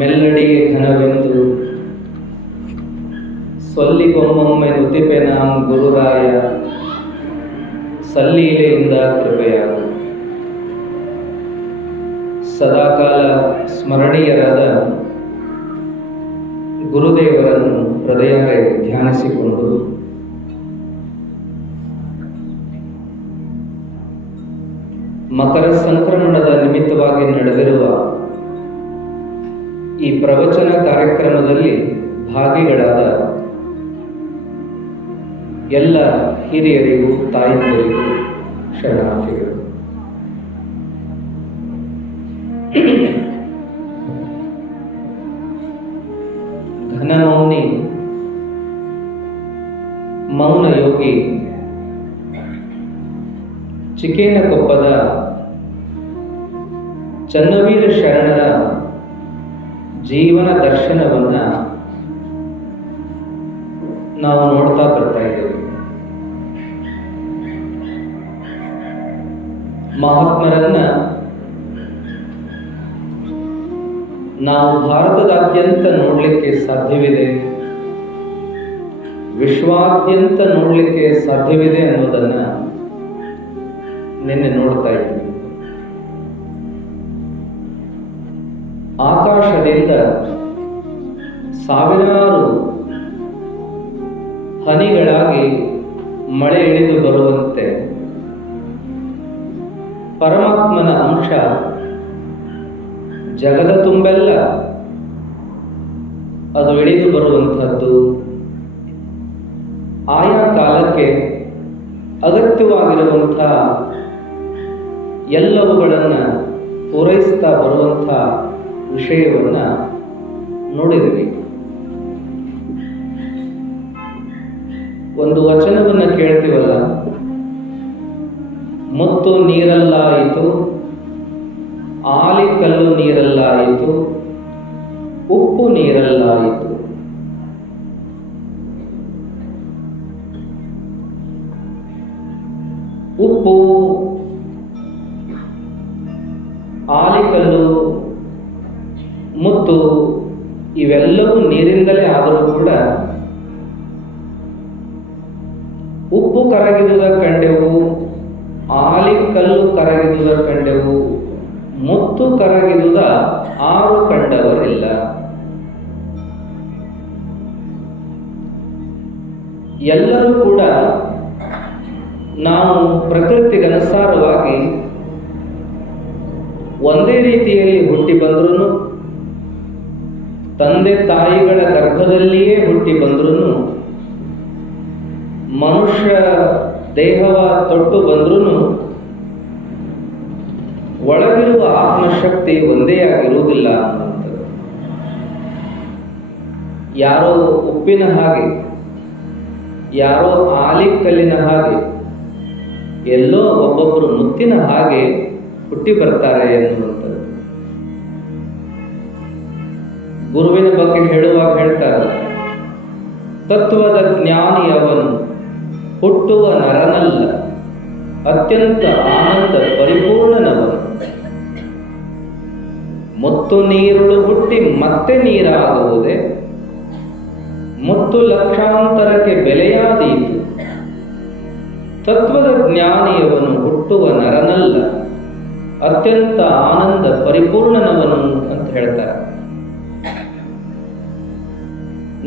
ಮೆಲ್ಲಡಿಗೆ ಘನವೆಂದು ಸೊಲ್ಲಿಗೊಮ್ಮೊಮ್ಮೆ ನುತಿಪೆನಾಂ ಗುರುರಾಯ ಸಲ್ಲೀಲೆಯಿಂದ ಕೃಪೆಯಾಗು. ಸದಾಕಾಲ ಸ್ಮರಣೀಯರಾದ ಗುರುದೇವರನ್ನು ಹೃದಯವೇ ಧ್ಯಾನಿಸಿಕೊಂಡು ಮಕರ ಸಂಕ್ರಮಣದ ನಿಮಿತ್ತವಾಗಿ ನಡೆದಿರುವ ಈ ಪ್ರವಚನ ಕಾರ್ಯಕ್ರಮದಲ್ಲಿ ಭಾಗಿಗಳಾದ ಎಲ್ಲ ಹಿರಿಯರಿಗೂ ತಾಯಂದಿರಿಗೂ ಶರಣಾರ್ಥಿಗಳು. ಘನಮೌನಿ ಮೌನ ಯೋಗಿ ಚಿಕ್ಕೇನಕೊಪ್ಪದ ಚನ್ನವೀರ ಶರಣರ ಜೀವನ ದರ್ಶನವನ್ನ ನಾವು ನೋಡ್ತಾ ಬರ್ತಾ ಇದ್ದೇವೆ. ಮಹಾತ್ಮರನ್ನ ನಾವು ಭಾರತದಾದ್ಯಂತ ನೋಡಲಿಕ್ಕೆ ಸಾಧ್ಯವಿದೆ, ವಿಶ್ವಾದ್ಯಂತ ನೋಡಲಿಕ್ಕೆ ಸಾಧ್ಯವಿದೆ ಅನ್ನೋದನ್ನ ನಿನ್ನೆ ನೋಡ್ತಾ ಇದ್ವಿ. ಆಕಾಶದಿಂದ ಸಾವಿರಾರು ಹನಿಗಳಾಗಿ ಮಳೆ ಇಳಿದು ಬರುವಂತೆ ಪರಮಾತ್ಮನ ಅಂಶ ಜಗದ ತುಂಬೆಲ್ಲ ಅದು ಇಳಿದು ಬರುವಂಥದ್ದು, ಆಯಾ ಕಾಲಕ್ಕೆ ಅಗತ್ಯವಾಗಿರುವಂಥ ಎಲ್ಲವುಗಳನ್ನು ಪೂರೈಸ್ತಾ ಬರುವಂಥ ವಿಷಯವನ್ನ ನೋಡಿದ್ವಿ. ಒಂದು ವಚನವನ್ನು ಕೇಳ್ತೀವಲ್ಲ, ಮುತ್ತು ನೀರಲ್ಲಾಯಿತು, ಆಲಿಕಲ್ಲು ನೀರಲ್ಲಾಯಿತು, ಉಪ್ಪು ನೀರಲ್ಲಾಯಿತು. ಉಪ್ಪು, ಆಲಿಕಲ್ಲು, ಮುತ್ತು ಇವೆಲ್ಲವೂ ನೀರಿಂದಲೇ ಆದರೂ ಕೂಡ ಉಪ್ಪು ಕರಗಿದುದ ಕಂಡೆವು, ಆಲಿಕಲ್ಲು ಕರಗಿದುದ ಕಂಡೆವು, ಮುತ್ತು ಕರಗಿದುದ ಆರು ಕಂಡವರಿಲ್ಲ. ಎಲ್ಲರೂ ಕೂಡ ನಾವು ಪ್ರಕೃತಿಗನುಸಾರವಾಗಿ ಒಂದೇ ರೀತಿಯಲ್ಲಿ ಹುಟ್ಟಿ ಬಂದ್ರೂ, ತಂದೆ ತಾಯಿಗಳ ಗರ್ಭದಲ್ಲಿಯೇ ಹುಟ್ಟಿ ಬಂದ್ರೂ, ಮನುಷ್ಯ ದೇಹವ ತೊಟ್ಟು ಬಂದ್ರೂ ಒಳಗಿರುವ ಆತ್ಮಶಕ್ತಿ ಒಂದೇ ಆಗಿರುವುದಿಲ್ಲ ಅನ್ನುವಂಥದ್ದು. ಯಾರೋ ಉಪ್ಪಿನ ಹಾಗೆ, ಯಾರೋ ಆಲಿಕಲ್ಲಿನ ಹಾಗೆ, ಎಲ್ಲೋ ಒಬ್ಬೊಬ್ಬರು ಮುತ್ತಿನ ಹಾಗೆ ಹುಟ್ಟಿ ಬರ್ತಾರೆ ಎನ್ನುವಂಥದ್ದು. ಗುರುವಿನ ಬಗ್ಗೆ ಹೇಳುವಾಗ ಹೇಳ್ತಾರೆ, ತತ್ವದ ಜ್ಞಾನಿ ಅವನು ಹುಟ್ಟುವ ನರನಲ್ಲ, ಅತ್ಯಂತ ಆನಂದ ಪರಿಪೂರ್ಣನವನು. ಮುತ್ತು ನೀರುಳು ಹುಟ್ಟಿ ಮತ್ತೆ ನೀರಾಗುವುದೇ, ಮುತ್ತು ಲಕ್ಷಾಂತರಕ್ಕೆ ಬೆಲೆಯಾದೀತು. ತತ್ವದ ಜ್ಞಾನಿಯವನು ಹುಟ್ಟುವ ನರನಲ್ಲ, ಅತ್ಯಂತ ಆನಂದ ಪರಿಪೂರ್ಣನವನು ಅಂತ ಹೇಳ್ತಾರೆ.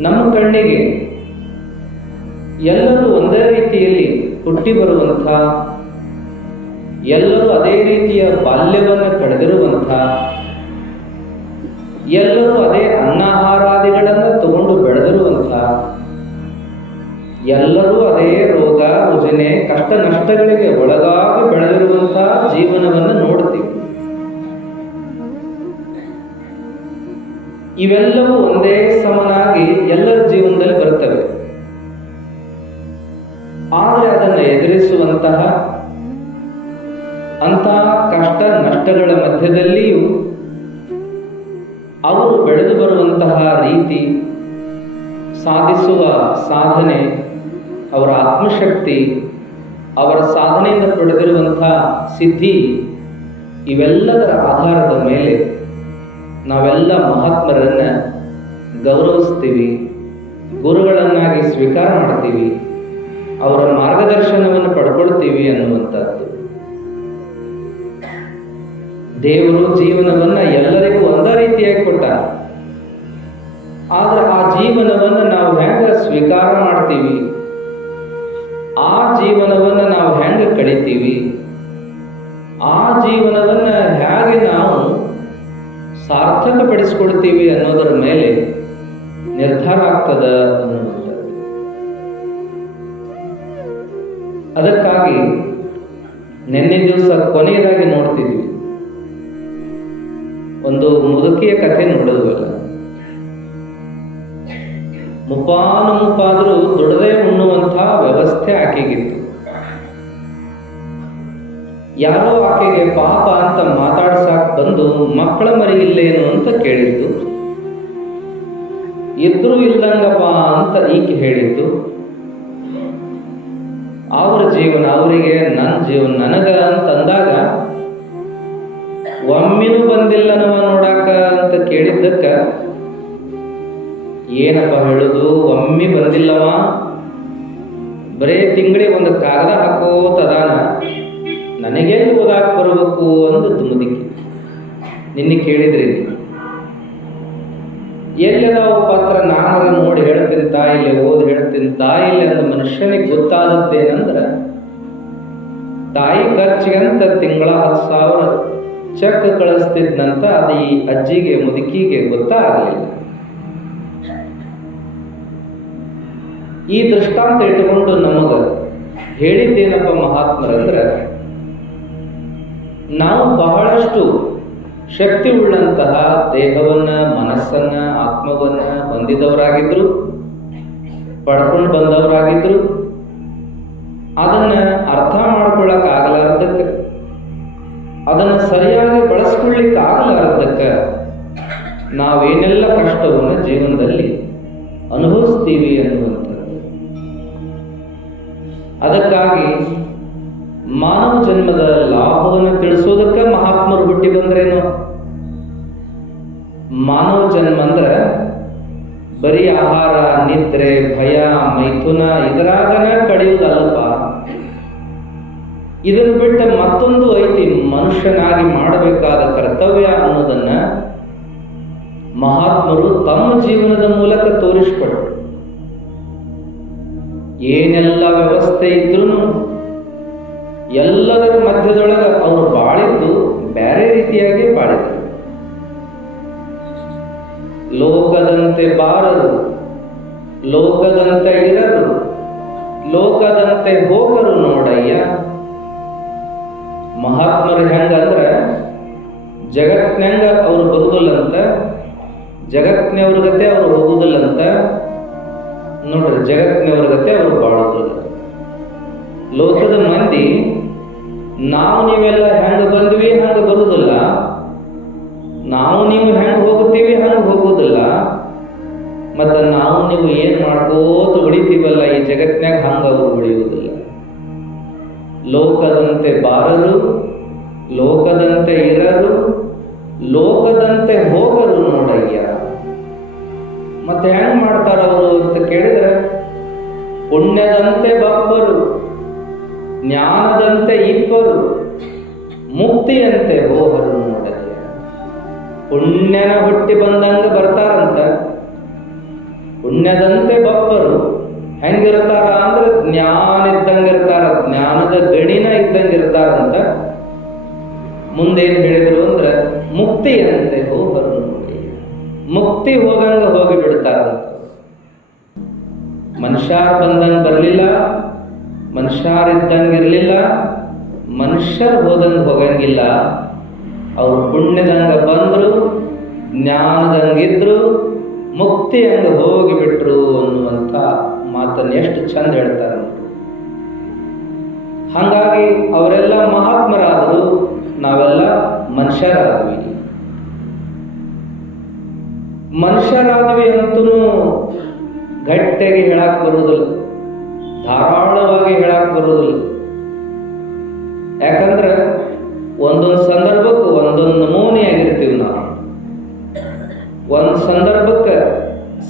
ನಮ್ಮ ಕಣ್ಣಿಗೆ ಎಲ್ಲರೂ ಒಂದೇ ರೀತಿಯಲ್ಲಿ ಹುಟ್ಟಿ ಬರುವಂಥ, ಎಲ್ಲರೂ ಅದೇ ರೀತಿಯ ಬಾಲ್ಯವನ್ನು ಪಡೆದಿರುವಂಥ, ಎಲ್ಲರೂ ಅದೇ ಅನ್ನಾಹಾರಾದಿಗಳನ್ನು ತಗೊಂಡು ಬೆಳೆದಿರುವಂಥ, ಎಲ್ಲರೂ ಅದೇ ರೋಗ ರುಜಿನೆ ಕಷ್ಟ ನಷ್ಟಗಳಿಗೆ ಒಳಗಾಗಿ ಬೆಳೆದಿರುವಂಥ ಜೀವನವನ್ನು ನೋಡ್ತೀವಿ. ಇವೆಲ್ಲವೂ ಒಂದೇ ಸಮನಾಗಿ ಎಲ್ಲರ ಜೀವನದಲ್ಲಿ ಬರ್ತವೆ. ಆದರೆ ಅದನ್ನು ಎದುರಿಸುವಂತಹ ಅಂತಹ ಕಷ್ಟ ನಷ್ಟಗಳ ಮಧ್ಯದಲ್ಲಿಯೂ ಅವರು ಬೆಳೆದು ಬರುವಂತಹ ರೀತಿ, ಸಾಧಿಸುವ ಸಾಧನೆ, ಅವರ ಆತ್ಮಶಕ್ತಿ, ಅವರ ಸಾಧನೆಯಿಂದ ಪಡೆದಿರುವಂತಹ ಸಿದ್ಧಿ, ಇವೆಲ್ಲದರ ಆಧಾರದ ಮೇಲೆ ನಾವೆಲ್ಲ ಮಹಾತ್ಮರನ್ನ ಗೌರವಿಸ್ತೀವಿ, ಗುರುಗಳನ್ನಾಗಿ ಸ್ವೀಕಾರ ಮಾಡ್ತೀವಿ, ಅವರ ಮಾರ್ಗದರ್ಶನವನ್ನು ಪಡ್ಕೊಳ್ತೀವಿ ಅನ್ನುವಂಥದ್ದು. ದೇವರು ಜೀವನವನ್ನ ಎಲ್ಲರಿಗೂ ಒಂದೇ ರೀತಿಯಾಗಿ ಕೊಟ್ಟ. ಆದ್ರೆ ಆ ಜೀವನವನ್ನು ನಾವು ಹೆಂಗ ಸ್ವೀಕಾರ ಮಾಡ್ತೀವಿ, ಆ ಜೀವನವನ್ನು ನಾವು ಹೆಂಗ ಕಳಿತೀವಿ, ಆ ಜೀವನವನ್ನು ಹೇಗೆ ನಾವು ಸಾರ್ಥಕಪಡಿಸ್ಕೊಳ್ತೀವಿ ಅನ್ನೋದರ ಮೇಲೆ ನಿರ್ಧಾರ ಆಗ್ತದ ಅನ್ನುವಂಥದ್ದು. ಅದಕ್ಕಾಗಿ ನಿನ್ನೆ ದಿವಸ ಕೊನೆಯದಾಗಿ ನೋಡ್ತಿದ್ವಿ, ಒಂದು ಮುದುಕಿಯ ಕಥೆ ನೋಡೋದಲ್ಲ. ಮುಪ್ಪಾದರೂ ದುಡದೆ ಉಣ್ಣುವಂಥ ವ್ಯವಸ್ಥೆ ಆಕೆಗಿತ್ತು. ಯಾರೋ ಆಕೆಗೆ ಪಾಪ ಅಂತ ಮಾತಾಡ್ಸಾಕ್ ಬಂದು ಮಕ್ಕಳ ಮರಿ ಇಲ್ಲೇನು ಅಂತ ಕೇಳಿದ್ದು. ಇದ್ರೂ ಇಲ್ದಂಗಪ್ಪ ಅಂತ ಈಕೆ ಹೇಳಿದ್ದು. ಅವ್ರ ಜೀವನ ಅವರಿಗೆ, ನನ್ನ ಜೀವನ ನನಗ ಅಂತ ಅಂದಾಗ, ಒಮ್ಮಿನೂ ಬಂದಿಲ್ಲ ನವ ನೋಡಾಕ ಅಂತ ಕೇಳಿದ್ದಕ್ಕ ಏನಪ್ಪ ಹೇಳುದು, ಒಮ್ಮೆ ಬಂದಿಲ್ಲವ, ಬರೇ ತಿಂಗಳಿಗೆ ಒಂದು ಕಾಗದ ಹಾಕೋತದಾನ, ನನಗೆಲ್ಲಿ ಓದಾಕ ಬರಬೇಕು ಅಂದದ್ದು ಮುದುಕಿ. ನಿನ್ನೆ ಕೇಳಿದ್ರಿ, ಎಲ್ಲದಾವು ಪಾತ್ರ ನಾನರ ನೋಡಿ ಹೇಳ್ತೀನಿ ತಾಯಿಲೆ, ಓದಿ ಹೇಳ್ತೀನಿ ತಾಯಿಲೆ ಅಂದ ಮನುಷ್ಯನಿಗೆ ಗೊತ್ತಾದದ್ದೇನಂದ್ರ, ತಾಯಿ ಖರ್ಚಿಗಂತ ತಿಂಗಳ 10,000 ಚೆಕ್ ಕಳಿಸ್ತಿದ್ನಂತ. ಅದು ಈ ಅಜ್ಜಿಗೆ, ಮುದುಕಿಗೆ ಗೊತ್ತಾಗಲಿಲ್ಲ. ಈ ದೃಷ್ಟಾಂತ ಇಟ್ಟುಕೊಂಡು ನಮಗ ಹೇಳಿದ್ದೇನಪ್ಪ ಮಹಾತ್ಮರಂದ್ರೆ, ನಾವು ಬಹಳಷ್ಟು ಶಕ್ತಿ ಉಳ್ಳಂತಹ ದೇಹವನ್ನ, ಮನಸ್ಸನ್ನ, ಆತ್ಮವನ್ನ ಹೊಂದಿದವರಾಗಿದ್ರು, ಪಡ್ಕೊಂಡು ಬಂದವರಾಗಿದ್ರು, ಅದನ್ನ ಅರ್ಥ ಮಾಡ್ಕೊಳ್ಳಕ್ ಆಗಲಾರ್ದಕ್ಕೆ, ಅದನ್ನ ಸರಿಯಾಗಿ ಬಳಸ್ಕೊಳ್ಳಿಕ್ಕೆ ಆಗಲಾರ್ದಕ್ಕೆ ನಾವೇನೆಲ್ಲ ಕಷ್ಟವನ್ನು ಜೀವನದಲ್ಲಿ ಅನುಭವಿಸ್ತೀವಿ ಅನ್ನುವಂಥದ್ದು. ಅದಕ್ಕಾಗಿ ಮಾನವ ಜನ್ಮದ ಲಾಭವನ್ನು ತಿಳಿಸೋದಕ್ಕೆ ಮಹಾತ್ಮರು ಹುಟ್ಟಿ ಬಂದ್ರೇನು? ಮಾನವ ಜನ್ಮ ಅಂದ್ರೆ ಬರೀ ಆಹಾರ, ನಿದ್ರೆ, ಭಯ, ಮೈಥುನ ಇದರಾಗನ ಕಳೆಯುವುದಲ್ಲಪ್ಪ. ಇದನ್ನು ಬಿಟ್ಟು ಮತ್ತೊಂದು ಐತಿ, ಮನುಷ್ಯನಾಗಿ ಮಾಡಬೇಕಾದ ಕರ್ತವ್ಯ ಅನ್ನೋದನ್ನ ಮಹಾತ್ಮರು ತಮ್ಮ ಜೀವನದ ಮೂಲಕ ತೋರಿಸಿಕೊಟ್ರು. ಏನೆಲ್ಲ ವ್ಯವಸ್ಥೆ ಇದ್ರೂ ಎಲ್ಲದರ ಮಧ್ಯದೊಳಗೆ ಅವರು ಬಾಳಿದ್ದು ಬೇರೆ ರೀತಿಯಾಗಿ ಬಾಳಿದ್ರು. ಲೋಕದಂತೆ ಬಾರರು, ಲೋಕದಂತೆ ಇರರು, ಲೋಕದಂತೆ ಹೋಗರು ನೋಡಯ್ಯ. ಮಹಾತ್ಮರು ಹೆಂಗಂದ್ರ ಜಗತ್ನ್ಯಾಂಗ ಅವ್ರು ಬರುದಿಲ್ಲಂತ, ಜಗತ್ನವ್ರ ಗತೆ ಅವ್ರು ಹೋಗುದಿಲ್ಲಂತ. ನೋಡ್ರಿ, ಜಗತ್ನವ್ರ ಗತೆ ಅವ್ರು ಬಾಳುದಿಲ್ಲ. ಲೋಕದ ಮಂದಿ ನಾವು ನೀವೆಲ್ಲ ಹೆಂಗ ಬಂದ್ವಿ ಹಂಗ ಬರುದಿಲ್ಲ, ನಾವು ನೀವು ಹೆಂಗ ಹೋಗುತ್ತೀವಿ ಹಂಗ ಹೋಗುದಿಲ್ಲ, ಮತ್ತ ನಾವು ನೀವು ಏನ್ ಮಾಡ್ಕೋತ ಉಳಿತೀವಲ್ಲ ಈ ಜಗತ್ನ್ಯಾಗ ಹಂಗ ಅವರು ಉಳಿಯುವುದಿಲ್ಲ. ಲೋಕದಂತೆ ಬಾರರು, ಲೋಕದಂತೆ ಇರರು, ಲೋಕದಂತೆ ಹೋಗರು ನೋಡಯ್ಯ. ಮತ್ತೆ ಹೆಂಗ್ ಮಾಡ್ತಾರ ಅವರು ಅಂತ ಕೇಳಿದ್ರೆ, ಪುಣ್ಯದಂತೆ ಬಪ್ಪರು, ಜ್ಞಾನದಂತೆ ಇಬ್ಬರು, ಮುಕ್ತಿಯಂತೆ ಹೋಗರು ನೋಡಯ್ಯ. ಪುಣ್ಯನ ಹುಟ್ಟಿ ಬಂದಂಗ ಬರ್ತಾರಂತ. ಪುಣ್ಯದಂತೆ ಬಪ್ಪರು ಹೆಂಗಿರ್ತಾರ ಅಂದ್ರೆ ಜ್ಞಾನ ಇದ್ದಂಗಿರ್ತಾರ, ಜ್ಞಾನದ ಗಣಿನ ಇದ್ದಂಗಿರ್ತಾರಂತ. ಮುಂದೇನು ಹೇಳಿದ್ರು ಅಂದ್ರೆ ಮುಕ್ತಿಯಂತೆ ಹೋಗರು ನೋಡಿ, ಮುಕ್ತಿ ಹೋಗಂಗ ಹೋಗಿ ಬಿಡ್ತಾರಂತ. ಮನುಷ್ಯರು ಬಂದಂಗೆ ಬರಲಿಲ್ಲ, ಮನುಷ್ಯರಿದ್ದಂಗಿರ್ಲಿಲ್ಲ, ಮನುಷ್ಯರು ಹೋದಂಗೆ ಹೋಗಂಗಿಲ್ಲ. ಅವ್ರು ಪುಣ್ಯದಂಗ ಬಂದ್ರು, ಜ್ಞಾನದಂಗಿದ್ರು, ಮುಕ್ತಿ ಹಂಗ ಹೋಗಿಬಿಟ್ರು ಅನ್ನುವಂಥ ಮಾತನ್ನು ಎಷ್ಟು ಚಂದ ಹೇಳ್ತಾರೆ. ಹಾಗಾಗಿ ಅವರೆಲ್ಲ ಮಹಾತ್ಮರಾದರು, ನಾವೆಲ್ಲ ಮನುಷ್ಯರಾದ್ವಿ. ಮನುಷ್ಯರಾದ್ವಿ ಅಂತೂ ಗಟ್ಟಿಯಾಗಿ ಹೇಳಕ್ ಬರುವುದಿಲ್ಲ, ಧಾರಾಳವಾಗಿ ಹೇಳಕ್ ಬರುವುದಿಲ್ಲ. ಯಾಕಂದ್ರೆ ಒಂದೊಂದು ಸಂದರ್ಭಕ್ಕೂ ಒಂದೊಂದು ನಮೂನೆಯಾಗಿರ್ತೀವಿ ನಾವು. ಸಂದರ್ಭಕ್ಕೆ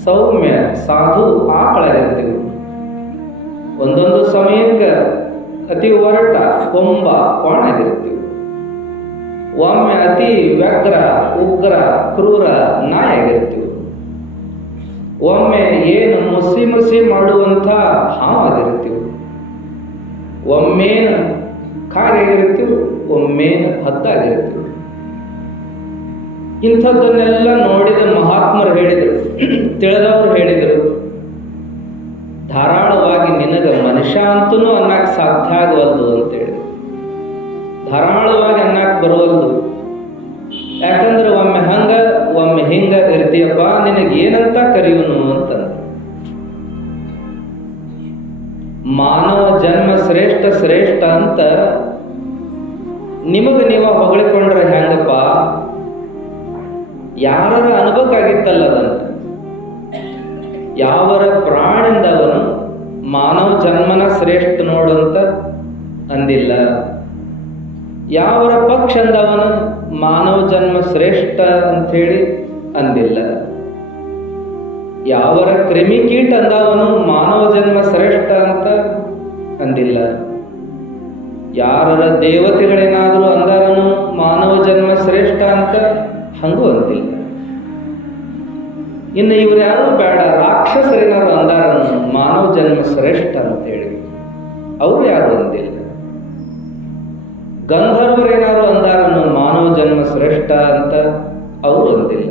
ಸೌಮ್ಯ ಸಾಧು ಆಕಳಾಗಿರ್ತೀವಿ, ಒಂದೊಂದು ಸಮಯಕ್ಕೆ ಅತಿ ಒರಟ ಕೊಂಬ ಕೋಣಾಗಿರ್ತೀವಿ, ಒಮ್ಮೆ ಅತಿ ವ್ಯಗ್ರ ಉಗ್ರ ಕ್ರೂರ ನಾಯಾಗಿರ್ತೀವಿ, ಒಮ್ಮೆ ಏನು ಮುಸಿ ಮುಸಿ ಮಾಡುವಂಥ ಹಾವಾಗಿರ್ತೀವಿ, ಒಮ್ಮೇನು ಕಾಗಿರ್ತೀವಿ, ಒಮ್ಮೇನು ಹದ್ದಾಗಿರ್ತೀವಿ. ಇಂಥದ್ದನ್ನೆಲ್ಲ ನೋಡಿದ ಮಹಾತ್ಮರು ಹೇಳಿದರು, ತಿಳಿದವರು ಹೇಳಿದರು, ಧಾರಾಳವಾಗಿ ನಿನಗೆ ಮನುಷ್ಯ ಅಂತೂ ಅನ್ನಕ್ಕೆ ಸಾಧ್ಯ ಆಗವಲ್ದು ಅಂತೇಳಿ. ಧಾರಾಳವಾಗಿ ಅನ್ನಕ್ಕೆ ಬರುವಲ್ದು, ಯಾಕಂದ್ರೆ ಒಮ್ಮೆ ಹಂಗ ಒಮ್ಮೆ ಹಿಂಗ ಇರ್ತೀಯಪ್ಪ, ನಿನಗೇನಂತ ಕರೆಯುವನು ಅಂತಂದ್ರೆ. ಮಾನವ ಜನ್ಮ ಶ್ರೇಷ್ಠ ಶ್ರೇಷ್ಠ ಅಂತ ನಿಮಗೆ ನೀವು ಹೊಗಳಿಕೊಂಡ್ರೆ ಹೆಂಗಪ್ಪ? ಯಾರ ಅನುಭವಕ್ಕಾಗಿತ್ತಲ್ಲ ಅದನ್ನು. ಯಾವರ ಪ್ರಾಣಿಂದವನು ಮಾನವ ಜನ್ಮನ ಶ್ರೇಷ್ಠ ನೋಡಂತ ಅಂದಿಲ್ಲ, ಯಾವರ ಪಕ್ಷಂದವನು ಮಾನವ ಜನ್ಮ ಶ್ರೇಷ್ಠ ಅಂಥೇಳಿ ಅಂದಿಲ್ಲ, ಯಾವರ ಕ್ರಿಮಿಕೀಟ ಅಂದವನು ಮಾನವ ಜನ್ಮ ಶ್ರೇಷ್ಠ ಅಂತ ಅಂದಿಲ್ಲ, ಯಾರ ದೇವತೆಗಳೇನಾದರೂ ಅಂದಾರನು ಮಾನವ ಜನ್ಮ ಶ್ರೇಷ್ಠ ಅಂತ ಹಂಗೂ ಅಂದಿಲ್ಲ. ಇನ್ನು ಇವ್ರು ಯಾರು ಬೇಡ, ರಾಕ್ಷಸರೇನಾದ್ರು ಅಂದಾರನು ಮಾನವ ಜನ್ಮ ಶ್ರೇಷ್ಠ ಅಂತೇಳಿ, ಅವರು ಯಾರು ಅಂದಿಲ್ಲ. ಗಂಧರ್ವರೇನಾದ್ರು ಅಂದಾರನು ಮಾನವ ಜನ್ಮ ಶ್ರೇಷ್ಠ ಅಂತ ಅವರು ಅಂದಿಲ್ಲ.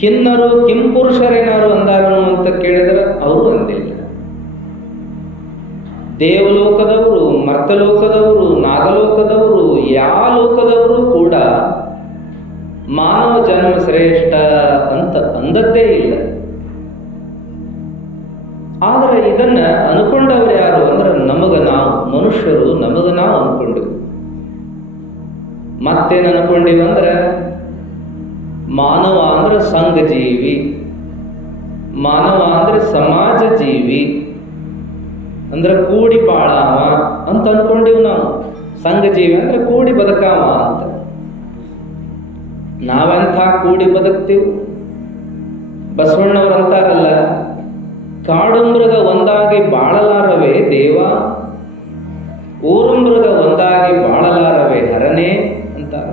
ಕಿನ್ನರು ಕಿಂಪುರುಷರೇನಾದ್ರು ಅಂದಾರನು ಅಂತ ಕೇಳಿದ್ರೆ ಅವರು ಅಂದಿಲ್ಲ. ದೇವಲೋಕದವರು, ಮರ್ತಲೋಕದವರು, ನಾಗಲೋಕದವರು, ಯಾವ ಲೋಕದವರು ಕೂಡ ಮಾನವ ಜನ್ಮ ಶ್ರೇಷ್ಠ ಅಂತ ಅಂದದ್ದೇ ಇಲ್ಲ. ಆದರೆ ಇದನ್ನ ಅನ್ಕೊಂಡವ್ರು ಯಾರು ಅಂದ್ರೆ ನಾವು ಮನುಷ್ಯರು, ನಾವು ಅನ್ಕೊಂಡೆವು. ಮತ್ತೇನು ಅನ್ಕೊಂಡಿವಿ ಅಂದ್ರೆ ಮಾನವ ಅಂದ್ರೆ ಸಂಘ ಜೀವಿ, ಮಾನವ ಅಂದ್ರೆ ಸಮಾಜ ಜೀವಿ, ಅಂದ್ರೆ ಕೂಡಿ ಬಾಳಾವ ಅಂತ ಅನ್ಕೊಂಡಿವಿ ನಾವು. ಸಂಘ ಜೀವಿ ಅಂದ್ರೆ ಕೂಡಿ ಬದುಕಾವ ಅಂತ. ನಾವೆಂಥ ಕೂಡಿ ಬದುಕ್ತೀವಿ? ಬಸವಣ್ಣವ್ರು ಅಂತಾರಲ್ಲ, ಕಾಡು ಮೃಗ ಒಂದಾಗಿ ಬಾಳಲಾರವೇ ದೇವ, ಊರು ಮೃಗ ಒಂದಾಗಿ ಬಾಳಲಾರವೇ ಹರನೇ ಅಂತಾರ.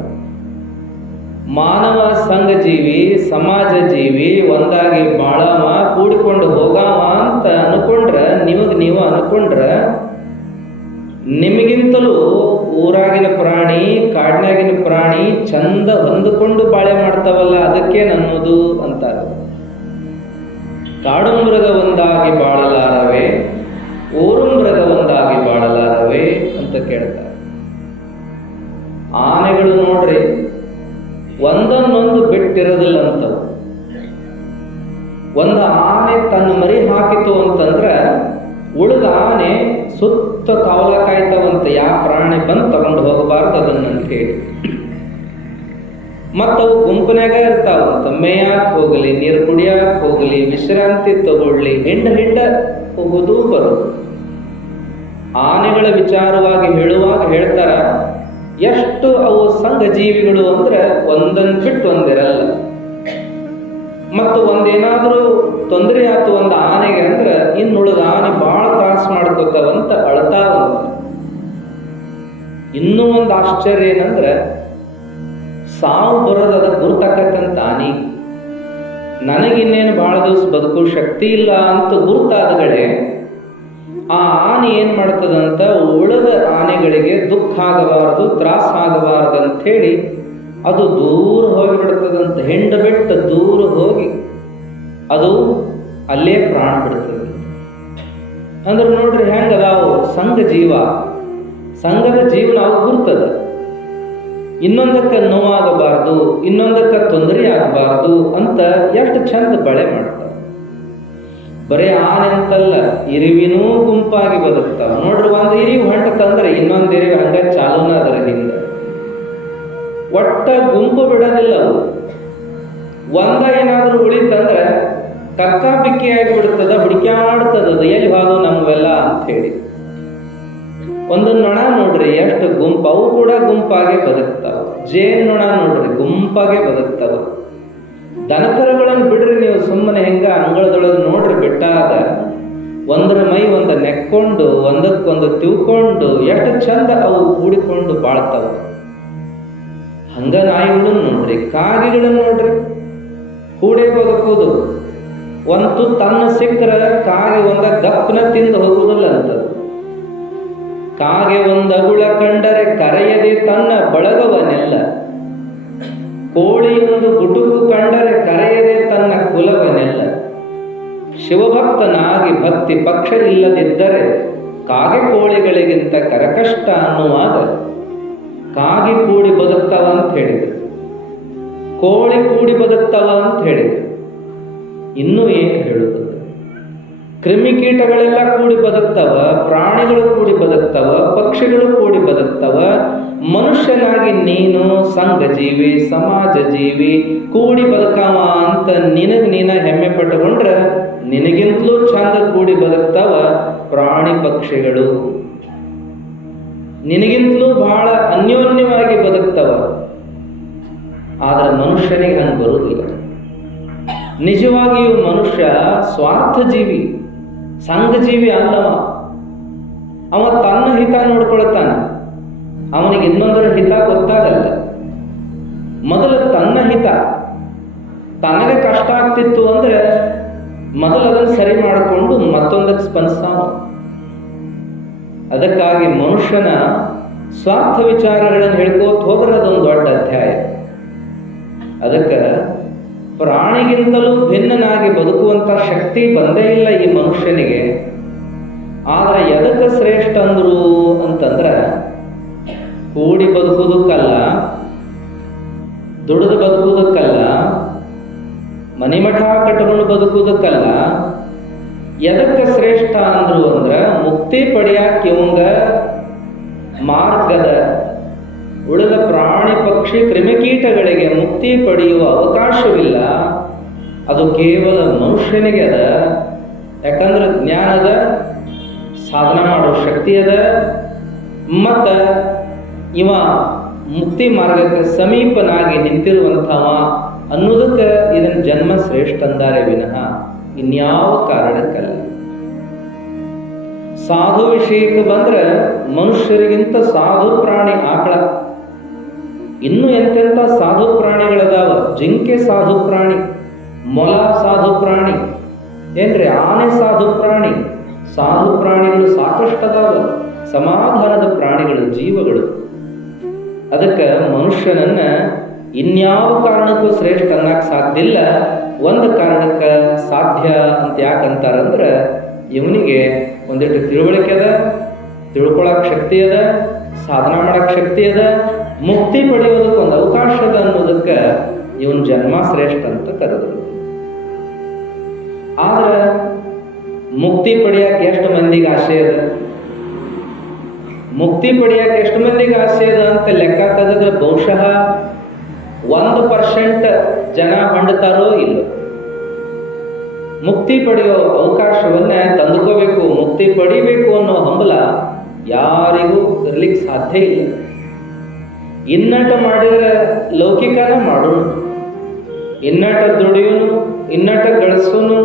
ಮಾನವ ಸಂಘ ಜೀವಿ, ಸಮಾಜ ಜೀವಿ, ಒಂದಾಗಿ ಬಾಳವ, ಕೂಡಿಕೊಂಡು ಹೋಗಾವ ಅಂತ ಅನ್ಕೊಂಡ್ರ, ನೀವು ಅನ್ಕೊಂಡ್ರ ನಿಮಗಿಂತಲೂ ಊರಾಗಿನ ಪ್ರಾಣಿ, ಕಾಡಿನಾಗಿನ ಪ್ರಾಣಿ ಚಂದ ಹೊಂದಿಕೊಂಡು ಬಾಳೆ ಮಾಡ್ತಾವಲ್ಲ, ಅದಕ್ಕೇನು ಅನ್ನೋದು ಅಂತಾರೆ. ಕಾಡು ಮೃಗ ಒಂದಾಗಿ ಬಾಳಲಾರವೇ, ಊರು ಮೃಗ ಒಂದಾಗಿ ಬಾಳಲಾರವೇ ಅಂತ ಕೇಳ್ತಾರೆ. ಆನೆಗಳು ನೋಡ್ರಿ ಒಂದನ್ನೊಂದು ಬಿಟ್ಟಿರೋದಿಲ್ಲ ಅಂತವು. ಒಂದು ಆನೆ ತನ್ನ ಮರಿ ಹಾಕಿತು ಅಂತಂದ್ರೆ ಉಳಿದ ಆನೆ ಸುತ್ತ ಕಾವಲ ಕಾಯ್ತಾವಂತ, ಯಾವ ಪ್ರಾಣಿ ಬಂದು ತಗೊಂಡು ಹೋಗಬಾರ್ದು ಅದನ್ನ ಹೇಳಿ. ಮತ್ತವು ಗುಂಪಿನಾಗ ಇರ್ತಾವಂತ, ಮೇಯಾಕ್ ಹೋಗಲಿ, ನೀರು ಕುಡಿಯಾಕ ಹೋಗಲಿ, ವಿಶ್ರಾಂತಿ ತಗೊಳ್ಳಿ, ಹಿಂಡ ಹೋಗುವುದು ಬರೋದು. ಆನೆಗಳ ವಿಚಾರವಾಗಿ ಹೇಳುವಾಗ ಹೇಳ್ತಾರ, ಎಷ್ಟು ಅವು ಸಂಘ ಜೀವಿಗಳು ಅಂದ್ರೆ ಒಂದನ್ನು ಬಿಟ್ಟು ಒಂದಿರಲ್ಲ. ಮತ್ತು ಒಂದೇನಾದ್ರೂ ತೊಂದರೆ ಆಯ್ತು ಒಂದು ಆನೆಗೆ ಅಂದ್ರೆ ಇನ್ನುಳಿದ ಆನೆ ಬಹಳ ತ್ರಾಸ ಮಾಡ್ಕೋತಾವಂತ, ಅಳ್ತಾವಂತ. ಇನ್ನೂ ಒಂದು ಆಶ್ಚರ್ಯ ಏನಂದ್ರೆ ಸಾವು ಬರೋದು ಅದಕ್ಕೆ ಗುರುತಾಕತ್ತಂತ ಆನೆ. ನನಗಿನ್ನೇನು ಬಹಳ ದಿವಸ ಬದುಕೋ ಶಕ್ತಿ ಇಲ್ಲ ಅಂತ ಗುರುತಾದಗಳೇ ಆ ಆನೆ ಏನ್ ಮಾಡ್ತದಂತ, ಉಳಿದ ಆನೆಗಳಿಗೆ ದುಃಖ ಆಗಬಾರದು, ತ್ರಾಸ ಆಗಬಾರದು ಅಂತ ಹೇಳಿ ಅದು ದೂರ ಹೋಗಿಬಿಡ್ತದಂತ. ಹೆಂಡ ಬಿಟ್ಟು ದೂರ ಹೋಗಿ ಅದು ಅಲ್ಲೇ ಪ್ರಾಣ ಬಿಡ್ತದೆ. ಅಂದ್ರೆ ನೋಡ್ರಿ ಹೆಂಗದಾವು ಸಂಘ ಜೀವ, ಸಂಘದ ಜೀವನ ಅವು ಗುರ್ತದ. ಇನ್ನೊಂದಕ್ಕೆ ನೋವಾಗಬಾರ್ದು, ಇನ್ನೊಂದಕ್ಕೆ ತೊಂದರೆ ಆಗಬಾರ್ದು ಅಂತ ಎಷ್ಟು ಚಂದ ಬಳೆ ಮಾಡ್ತಾರೆ. ಬರೀ ಆನೆ ಅಂತಲ್ಲ, ಇರಿವಿನೂ ಗುಂಪಾಗಿ ಬದುಕ್ತಾವ. ನೋಡ್ರಿ, ಒಂದು ಇರಿವು ಹೊಂಟತಂದ್ರೆ ಇನ್ನೊಂದು ಇರಿವು ಹಂಗ ಚಾಲೂನ ಅದರ ಹಿಂದೆ. ಒಟ್ಟ ಗುಂಪು ಬಿಡೋದಿಲ್ಲ ಅವು. ಒಂದ ಏನಾದ್ರೂ ಉಳಿತಂದ್ರೆ ಕಕ್ಕ ಬಿಕ್ಕಿ ಆಗಿಬಿಡ್ತದ, ಹುಡುಕ್ಯಾಡ್ತದ, ಎಲ್ಲಿ ಹೋದು ನಮ್ವೆಲ್ಲ ಅಂತ ಹೇಳಿ. ಒಂದು ನೊಣ ನೋಡ್ರಿ ಎಷ್ಟು ಗುಂಪು, ಅವು ಕೂಡ ಗುಂಪಾಗೆ ಬದುಕ್ತಾವ. ಜೇನು ನೊಣ ನೋಡ್ರಿ ಗುಂಪಾಗೆ ಬದುಕ್ತಾವ. ದನಕರುಗಳನ್ನು ಬಿಡ್ರಿ ನೀವು, ಸುಮ್ಮನೆ ಹೆಂಗ ಅಂಗಳದೊಳಗೆ ನೋಡ್ರಿ ಬಿಟ್ಟಾಗ ಒಂದರ ಮೈ ಒಂದ ನೆಕ್ಕೊಂಡು ಒಂದಕ್ಕೊಂದು ತಿಳ್ಕೊಂಡು ಎಷ್ಟು ಚಂದ ಅವು ಕೂಡಿಕೊಂಡು ಬಾಳ್ತಾವ. ಹಂಗ ನಾಯಿಗಳನ್ನು ನೋಡ್ರಿ, ಕಾಗೆಗಳನ್ನು ನೋಡ್ರಿ, ಕೂಡೇ ಬದುಕುವುದು. ಒಂದು ತನ್ನ ಸಿಕ್ಕರ ಕಾಗೆ ಒಂದ ಗಪ್ಪನ ತಿಂದು ಹೋಗುವುದಿಲ್ಲ ಅಂತ. ಕಾಗೆ ಒಂದಗುಳ ಕಂಡರೆ ಕರೆಯದೆ ತನ್ನ ಬಳಗವನೆಲ್ಲ, ಕೋಳಿ ಒಂದು ಗುಟುಕು ಕಂಡರೆ ಕರೆಯದೆ ತನ್ನ ಕುಲವನೆಲ್ಲ. ಶಿವಭಕ್ತನಾಗಿ ಭಕ್ತಿ ಪಕ್ಷ ಇಲ್ಲದಿದ್ದರೆ ಕಾಗೆ ಕೋಳಿಗಳಿಗಿಂತ ಕರಕಷ್ಟ ಅನ್ನುವಾಗ ಕಾಗೆ ಕೂಡಿ ಬದುಕ್ತಾವ ಅಂತ ಹೇಳಿದ್ರು, ಕೋಳಿ ಕೂಡಿ ಬದುಕ್ತಾವ ಅಂತ ಹೇಳಿದ್ರು. ಇನ್ನೂ ಏನು ಹೇಳುತ್ತದೆ? ಕ್ರಿಮಿಕೀಟಗಳೆಲ್ಲ ಕೂಡಿ ಬದುಕ್ತವ, ಪ್ರಾಣಿಗಳು ಕೂಡಿ ಬದುಕ್ತವ, ಪಕ್ಷಿಗಳು ಕೂಡಿ ಬದುಕ್ತವ. ಮನುಷ್ಯನಾಗಿ ನೀನು ಸಂಘ ಜೀವಿ, ಸಮಾಜ ಜೀವಿ, ಕೂಡಿ ಬದುಕಾವ ಅಂತ ನೀನ ಹೆಮ್ಮೆ ಪಟ್ಟುಕೊಂಡ್ರೆ ನಿನಗಿಂತಲೂ ಚಂದ ಕೂಡಿ ಬದುಕ್ತವ ಪ್ರಾಣಿ ಪಕ್ಷಿಗಳು. ನಿನಗಿಂತಲೂ ಬಹಳ ಅನ್ಯೋನ್ಯವಾಗಿ ಬದುಕ್ತವ. ಆದ್ರೆ ಮನುಷ್ಯನಿಗೆ ಹಂಗೆ ಬರುವುದಿಲ್ಲ. ನಿಜವಾಗಿಯೂ ಮನುಷ್ಯ ಸ್ವಾರ್ಥ ಜೀವಿ, ಸಂಘ ಜೀವಿ ಅಲ್ಲವ. ಅವ ತನ್ನ ಹಿತ ನೋಡ್ಕೊಳ್ತಾನ, ಅವನಿಗೆ ಇನ್ನೊಂದರ ಹಿತ ಗೊತ್ತಾಗಲ್ಲ. ಮೊದಲು ತನ್ನ ಹಿತ, ತನಗೆ ಕಷ್ಟ ಆಗ್ತಿತ್ತು ಅಂದ್ರೆ ಮೊದಲು ಅದನ್ನು ಸರಿ ಮಾಡಿಕೊಂಡು ಮತ್ತೊಂದಕ್ಕೆ ಸ್ಪಂದಿಸ್ತಾನ. ಅದಕ್ಕಾಗಿ ಮನುಷ್ಯನ ಸ್ವಾರ್ಥ ವಿಚಾರಗಳನ್ನು ಹೇಳ್ಕೋತ ಹೋದ್ರೆ ಅದೊಂದು ದೊಡ್ಡ ಅಧ್ಯಾಯ. ಅದಕ್ಕೆ ಪ್ರಾಣಿಗಿಂತಲೂ ಭಿನ್ನನಾಗಿ ಬದುಕುವಂತ ಶಕ್ತಿ ಬಂದೇ ಇಲ್ಲ ಈ ಮನುಷ್ಯನಿಗೆ. ಆದ್ರೆ ಎದಕ್ಕೆ ಶ್ರೇಷ್ಠ ಅಂದ್ರು ಅಂತಂದ್ರೆ, ಕೂಡಿ ಬದುಕುವುದಕ್ಕಲ್ಲ, ದುಡಿದು ಬದುಕುವುದಕ್ಕಲ್ಲ, ಮನಿಮಠ ಕಟ್ಟಕೊಂಡು ಬದುಕುವುದಕ್ಕಲ್ಲ. ಎದಕ್ಕೆ ಶ್ರೇಷ್ಠ ಅಂದ್ರು ಅಂದ್ರೆ, ಮುಕ್ತಿ ಪಡೆಯಕ್ಕೆ ಇವಂಗ ಮಾರ್ಗದ. ಉಳಿದ ಪ್ರಾಣಿ ಪಕ್ಷಿ ಕ್ರಿಮಿಕೀಟಗಳಿಗೆ ಮುಕ್ತಿ ಪಡೆಯುವ ಅವಕಾಶವಿಲ್ಲ. ಅದು ಕೇವಲ ಮನುಷ್ಯನಿಗೆ ಅದ. ಯಾಕಂದ್ರೆ ಜ್ಞಾನದ ಸಾಧನ ಮಾಡೋ ಶಕ್ತಿ ಅದ. ಮತ್ತ ಇವ ಮುಕ್ತಿ ಮಾರ್ಗಕ್ಕೆ ಸಮೀಪನಾಗಿ ನಿಂತಿರುವಂಥವ ಅನ್ನೋದಕ್ಕೆ ಇದನ್ನ ಜನ್ಮ ಶ್ರೇಷ್ಠ ಅಂದಾರೆ ವಿನಃ ಇನ್ಯಾವ ಕಾರಣಕ್ಕಲ್ಲ. ಸಾಧು ವಿಷಯಕ್ಕೆ ಬಂದ್ರೆ ಮನುಷ್ಯರಿಗಿಂತ ಸಾಧು ಪ್ರಾಣಿ ಆಕಳ. ಇನ್ನು ಎಂತೆಂಥ ಸಾಧು ಪ್ರಾಣಿಗಳದಾವ. ಜಿಂಕೆ ಸಾಧು ಪ್ರಾಣಿ, ಮೊಲ ಸಾಧು ಪ್ರಾಣಿ, ಏನ್ರಿ ಆನೆ ಸಾಧು ಪ್ರಾಣಿ. ಸಾಧು ಪ್ರಾಣಿಗಳು ಸಾಕಷ್ಟು ಅದಾವ, ಸಮಾಧಾನದ ಪ್ರಾಣಿಗಳು, ಜೀವಗಳು. ಅದಕ್ಕೆ ಮನುಷ್ಯನನ್ನ ಇನ್ಯಾವ ಕಾರಣಕ್ಕೂ ಶ್ರೇಷ್ಠ ಅನ್ನಕ್ಕೆ ಸಾಧ್ಯ ಇಲ್ಲ. ಒಂದು ಕಾರಣಕ್ಕೆ ಸಾಧ್ಯ ಅಂತ ಯಾಕಂತಾರಂದ್ರೆ, ಇವನಿಗೆ ಒಂದಿಟ್ಟು ತಿಳುವಳಿಕೆ ಅದ, ತಿಳ್ಕೊಳಕ್ ಶಕ್ತಿ ಅದ, ಸಾಧನ ಮಾಡಕ್ ಶಕ್ತಿ ಅದ, ಮುಕ್ತಿ ಪಡೆಯೋದಕ್ಕೆ ಒಂದು ಅವಕಾಶ ಅದ ಅನ್ನೋದಕ್ಕೆ ಇವನ್ ಜನ್ಮ ಶ್ರೇಷ್ಠ ಅಂತ ಕರೆದರು. ಆದ್ರೆ ಮುಕ್ತಿ ಪಡೆಯಕ್ಕೆ ಎಷ್ಟು ಮಂದಿಗೆ ಆಸೆ ಅದ? ಮುಕ್ತಿ ಪಡೆಯಕ್ಕೆ ಎಷ್ಟು ಮಂದಿಗೆ ಆಸೆ ಅದ ಅಂತ ಲೆಕ್ಕ ತೆಗೆದ್ರೆ ಬಹುಶಃ 1% ಜನ ಹೊಂಡ್ತಾರೋ ಇಲ್ಲ. ಮುಕ್ತಿ ಪಡೆಯೋ ಅವಕಾಶವನ್ನ ತಂದುಕೋಬೇಕು, ಮುಕ್ತಿ ಪಡಿಬೇಕು ಅನ್ನೋ ಹಂಬಲ ಯಾರಿಗೂ ಇರ್ಲಿಕ್ಕೆ ಸಾಧ್ಯ ಇಲ್ಲ. ಇನ್ನಟ ಮಾಡಿದ್ರೆ ಲೌಕಿಕನ ಮಾಡೋಣ, ಇನ್ನಟ ದುಡಿಯೋನು, ಇನ್ನಟ ಗಳಿಸೋನು,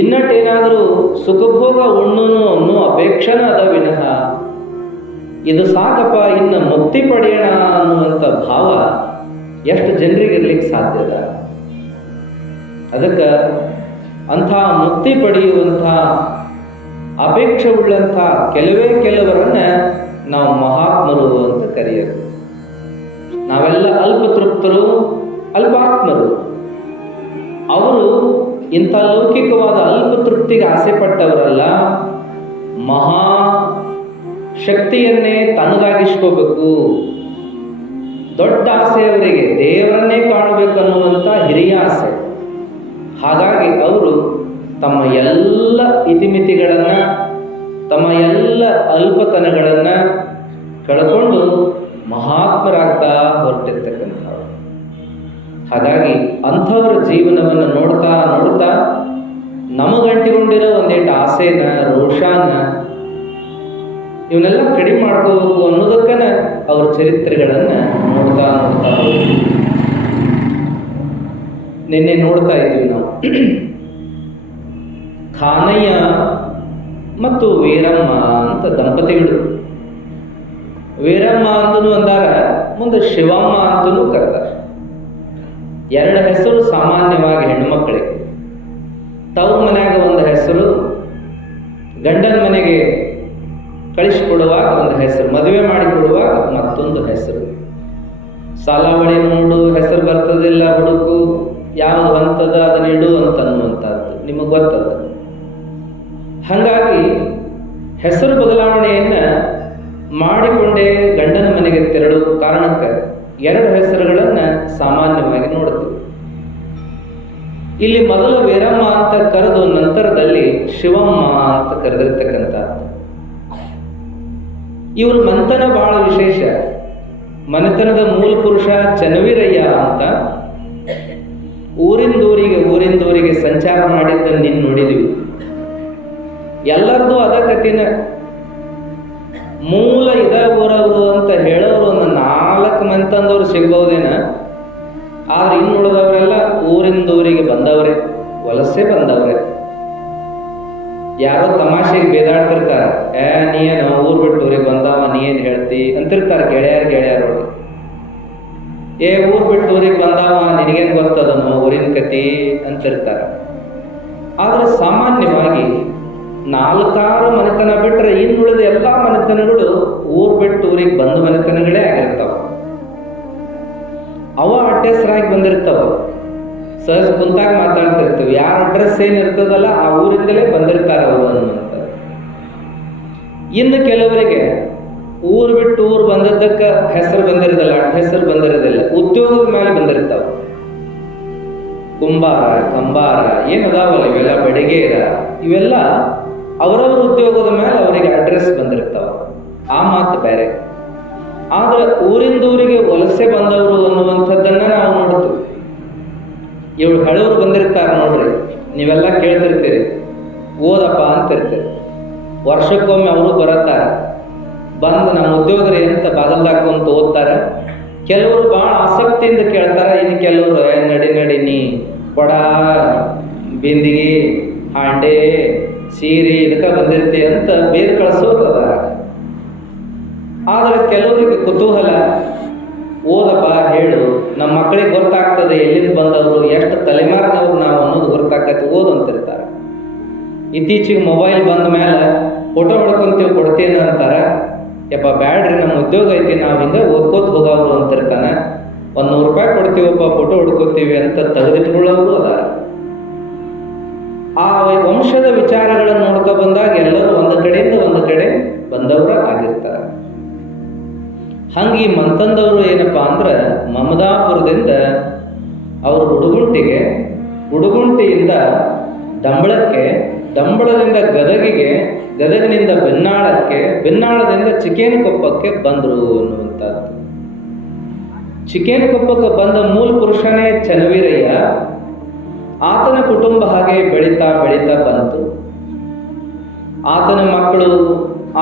ಇನ್ನಟ್ಟೇನಾದರೂ ಸುಖಭೋಗ ಉಣ್ಣೋನು ಅನ್ನೋ ಅಪೇಕ್ಷನ ಅದ ವಿನಃ ಇದು ಸಾಕಪ್ಪ ಇನ್ನು ಮುಕ್ತಿ ಪಡೆಯೋಣ ಅನ್ನುವಂಥ ಭಾವ ಎಷ್ಟು ಜನರಿಗೆ ಇರ್ಲಿಕ್ಕೆ ಸಾಧ್ಯದ? ಅದಕ್ಕೆ ಅಂಥ ಮುಕ್ತಿ ಪಡೆಯುವಂಥ ಅಪೇಕ್ಷೆ ಉಳ್ಳಂಥ ಕೆಲವರನ್ನ ನಾವು ಮಹಾತ್ಮರು ಅಂತ ಕರೆಯೋದು. ನಾವೆಲ್ಲ ಅಲ್ಪತೃಪ್ತರು, ಅಲ್ಪಾತ್ಮರು. ಅವರು ಇಂಥ ಲೌಕಿಕವಾದ ಅಲ್ಪತೃಪ್ತಿಗೆ ಆಸೆ ಪಟ್ಟವರಲ್ಲ, ಮಹಾ ಶಕ್ತಿಯನ್ನೇ ತನಗಾಗಿಸ್ಕೋಬೇಕು. ದೊಡ್ಡ ಆಸೆ ಅವರಿಗೆ, ದೇವರನ್ನೇ ಕಾಣಬೇಕು ಅನ್ನುವಂಥ ಹಿರಿಯ ಆಸೆ. ಹಾಗಾಗಿ ಅವರು ತಮ್ಮ ಎಲ್ಲ ಇತಿಮಿತಿಗಳನ್ನು, ತಮ್ಮ ಎಲ್ಲ ಅಲ್ಪತನಗಳನ್ನು ಕಳ್ಕೊಂಡು ಮಹಾತ್ಮರಾಗ್ತಾ ಹೊರಟಿರ್ತಕ್ಕಂಥವ್ರು. ಹಾಗಾಗಿ ಅಂಥವ್ರ ಜೀವನವನ್ನು ನೋಡ್ತಾ ನೋಡ್ತಾ ನಮಗಂಟಿಕೊಂಡಿರೋ ಒಂದೇಟು ಆಸೆನ, ರೋಷಾನ ಇವನ್ನೆಲ್ಲ ಕಡಿಮೆ ಮಾಡ್ಕೋಬೇಕು ಅನ್ನೋದಕ್ಕನ ಅವ್ರ ಚರಿತ್ರೆಗಳನ್ನು ನೋಡ್ತಾ ನೋಡ್ತಾ ನಿನ್ನೆ ನೋಡ್ತಾ ಇದ್ವಿ ನಾವು. ಖಾನಯ್ಯ ಮತ್ತು ವೀರಮ್ಮ ಅಂತ ದಂಪತಿಗಳು. ವೀರಮ್ಮ ಅಂತನೂ ಅಂದಾರ, ಮುಂದೆ ಶಿವಮ್ಮ ಅಂತನೂ ಕರೆದಾರ. ಎರಡು ಹೆಸರು ಸಾಮಾನ್ಯವಾಗಿ ಹೆಣ್ಣುಮಕ್ಕಳಿಗೆ. ತವ್ರ ಮನೆಯಾಗ ಒಂದು ಹೆಸರು, ಗಂಡನ ಮನೆಗೆ ಕಳಿಸಿಕೊಡುವಾಗ ಒಂದು ಹೆಸರು, ಮದುವೆ ಮಾಡಿಕೊಡುವಾಗ ಮತ್ತೊಂದು ಹೆಸರು. ಸಾಲಾವಳಿ ನೋಡು, ಹೆಸರು ಬರ್ತದಿಲ್ಲ ಹುಡುಕು, ಯಾವುದು ಅಂತದ ಅದನ್ನ ಇಡು ಅಂತ ಅನ್ನುವಂಥದ್ದು ನಿಮಗೆ ಗೊತ್ತದ. ಹಾಗಾಗಿ ಹೆಸರು ಬದಲಾವಣೆಯನ್ನ ಮಾಡಿಕೊಂಡೇ ಗಂಡನ ಮನೆಗೆ ತೆರಳುವ ಕಾರಣಕ್ಕೆ ಎರಡು ಹೆಸರುಗಳನ್ನ ಸಾಮಾನ್ಯವಾಗಿ ನೋಡ್ತೀವಿ. ಇಲ್ಲಿ ಮೊದಲು ವೀರಮ್ಮ ಅಂತ ಕರೆದು ನಂತರದಲ್ಲಿ ಶಿವಮ್ಮ ಅಂತ ಕರೆದಿರ್ತಕ್ಕಂಥದ್ದು. ಇವ್ರ ಮಂತನ ಬಹಳ ವಿಶೇಷ. ಮನೆತನದ ಮೂಲ ಪುರುಷ ಚನ್ನವೀರಯ್ಯ ಅಂತ ಊರಿಂದೂರಿಗೆ ಸಂಚಾರ ಮಾಡಿದ್ದನ್ನು ನಿನ್ನ ನೋಡಿದ್ವಿ. ಎಲ್ಲರದು ಅದ ಕಥೆನ. ಮೂಲ ಇದ ಊರವರು ಅಂತ ಹೇಳೋರು ಒಂದು 4 ಮಂತಂದವ್ರು ಸಿಗ್ಬಹುದೇನ, ಆದ್ರೆ ಇನ್ನುಳಿದವರೆಲ್ಲ ಊರಿಂದೂರಿಗೆ ಬಂದವರೇ, ವಲಸೆ ಬಂದವರೇ. ಯಾರೋ ತಮಾಷೆಗೆ ಬೇದಾಡ್ತಿರ್ತಾರೆ, ನೀ ಏನು ಊರ್ ಬಿಟ್ಟು ಊರಿಗೆ ಬಂದವ, ನೀ ಏನ್ ಹೇಳ್ತಿ ಅಂತಿರ್ತಾರೆ ಗೆಳೆಯರೊಳಗೆ. ಊರ್ ಬಿಟ್ಟು ಊರಿಗೆ ಬಂದವ, ನಿನಗೇನ್ ಗೊತ್ತದನು ಊರಿನ ಕತಿ ಅಂತಿರ್ತಾರೆ. ಆದ್ರೆ ಸಾಮಾನ್ಯವಾಗಿ 4 ಮನೆತನ ಬಿಟ್ರೆ ಇನ್ನುಳಿದ ಎಲ್ಲಾ ಮನೆತನಗಳು ಊರ್ ಬಿಟ್ಟು ಊರಿಗೆ ಬಂದ ಮನೆತನಗಳೇ ಆಗಿರ್ತಾವ. ಅವ ಅಡ್ರೆಸ್ರಾಗಿ ಬಂದಿರ್ತಾವ. ಸಹಜ ಕುಂತಾಗ ಮಾತಾಡ್ತಿರ್ತೀವಿ, ಯಾರ ಅಡ್ರೆಸ್ ಏನಿರ್ತದಲ್ಲ ಆ ಊರಿಂದಲೇ ಬಂದಿರ್ತಾರೆ ಅವರು ಅನ್ನುವಂಥದ್ದು. ಇನ್ನು ಕೆಲವರಿಗೆ ಊರು ಬಿಟ್ಟು ಊರು ಬಂದದ್ದಕ್ಕೆ ಹೆಸರು ಬಂದಿರೋದಿಲ್ಲ, ಹೆಸರು ಬಂದಿರೋದಿಲ್ಲ, ಉದ್ಯೋಗದ ಮೇಲೆ ಬಂದಿರ್ತಾವ. ಕುಂಬಾರ, ಕಂಬಾರ ಏನದಾವಲ್ಲ ಇವೆಲ್ಲ, ಬಡಿಗೇರ, ಇವೆಲ್ಲ ಅವರವರ ಉದ್ಯೋಗದ ಮೇಲೆ ಅವರಿಗೆ ಅಡ್ರೆಸ್ ಬಂದಿರ್ತಾವ. ಆ ಮಾತು ಬೇರೆ. ಆದ್ರೆ ಊರಿಂದೂರಿಗೆ ವಲಸೆ ಬಂದವರು ಅನ್ನುವಂಥದ್ದನ್ನ ನಾವು ನೋಡ್ತೀವಿ. ಇವಳು ಹಳವರು ಬಂದಿರ್ತಾರೆ ನೋಡ್ರಿ, ನೀವೆಲ್ಲ ಕೇಳ್ತಿರ್ತೀರಿ, ಓದಪ್ಪ ಅಂತಿರ್ತೀರಿ. ವರ್ಷಕ್ಕೊಮ್ಮೆ ಅವರು ಬರುತ್ತಾರೆ, ಬಂದು ನಮ್ಮ ಉದ್ಯೋಗರಿ ಅಂತ ಬಾಗಲ್ದಾಕೊಂತ ಓದ್ತಾರೆ. ಕೆಲವರು ಬಹಳ ಆಸಕ್ತಿಯಿಂದ ಕೇಳ್ತಾರೆ, ಇನ್ನು ಕೆಲವರು ನಡಿ ನೀ ಕೊಡ, ಬಿಂದಿಗೆ, ಹಾಂಡೆ, ಸೀರೆ ಇದಕ್ಕೆ ಬಂದಿರ್ತಿ ಅಂತ ಬೇರೆ ಕಳಿಸೋದ. ಆದ್ರೆ ಕೆಲವರಿಗೆ ಕುತೂಹಲ, ಓದಪ್ಪ ಹೇಳು, ನಮ್ಮ ಮಕ್ಕಳಿಗೆ ಗೊತ್ತಾಗ್ತದೆ ಎಲ್ಲಿಂದ ಬಂದವರು, ಎಷ್ಟು ತಲೆಮಾರಿನವ್ರು ನಾವು ಅನ್ನೋದು ಗೊತ್ತಾಗ್ತದೆ, ಓದು ಅಂತಿರ್ತಾರೆ. ಇತ್ತೀಚೆಗೆ ಮೊಬೈಲ್ ಬಂದ ಮೇಲೆ ಫೋಟೋ ಹೊಡ್ಕೊಂತೀವಿ ಕೊಡ್ತೀನಿ ಅಂತಾರೆ. ಯಪ್ಪ ಬ್ಯಾಡ್ರಿ, ನಮ್ಮ ಉದ್ಯೋಗ ಐತಿ, ನಾವು ಹಿಂಗೆ ಓದ್ಕೋತ ಹೋಗೋರು ಅಂತಿರ್ತಾನೆ. $100 ಕೊಡ್ತೀವಪ್ಪ ಫೋಟೋ ಹೊಡ್ಕೋತೀವಿ ಅಂತ ತೆಗೆದಿಟ್ಕೊಳ್ಳೋರು ಅದಾರ. ಆ ವಂಶದ ವಿಚಾರಗಳನ್ನು ನೋಡ್ಕೊ ಬಂದಾಗ ಎಲ್ಲರೂ ಒಂದು ಕಡೆಯಿಂದ ಒಂದು ಕಡೆ ಬಂದವರ ಆಗಿರ್ತಾರೆ. ಹಂಗೆ ಈ ಮಂತಂದವರು ಏನಪ್ಪಾ ಅಂದ್ರೆ ಮಮದಾಪುರದಿಂದ ಅವರು ಹುಡುಗುಂಟಿಯಿಂದ ಡಂಬಳಕ್ಕೆ, ಡಂಬಳದಿಂದ ಗದಗಿಗೆ, ಗದಗಿನಿಂದ ಬೆನ್ನಾಳಕ್ಕೆ, ಬೆನ್ನಾಳದಿಂದ ಚಿಕ್ಕೇನಕೊಪ್ಪಕ್ಕೆ ಬಂದರು ಅನ್ನುವಂಥದ್ದು. ಚಿಕ್ಕೇನಕೊಪ್ಪಕ್ಕೆ ಬಂದ ಮೂಲ ಪುರುಷನೇ ಚನ್ನವೀರಯ್ಯ. ಆತನ ಕುಟುಂಬ ಹಾಗೆ ಬೆಳೀತಾ ಬಂತು. ಆತನ ಮಕ್ಕಳು,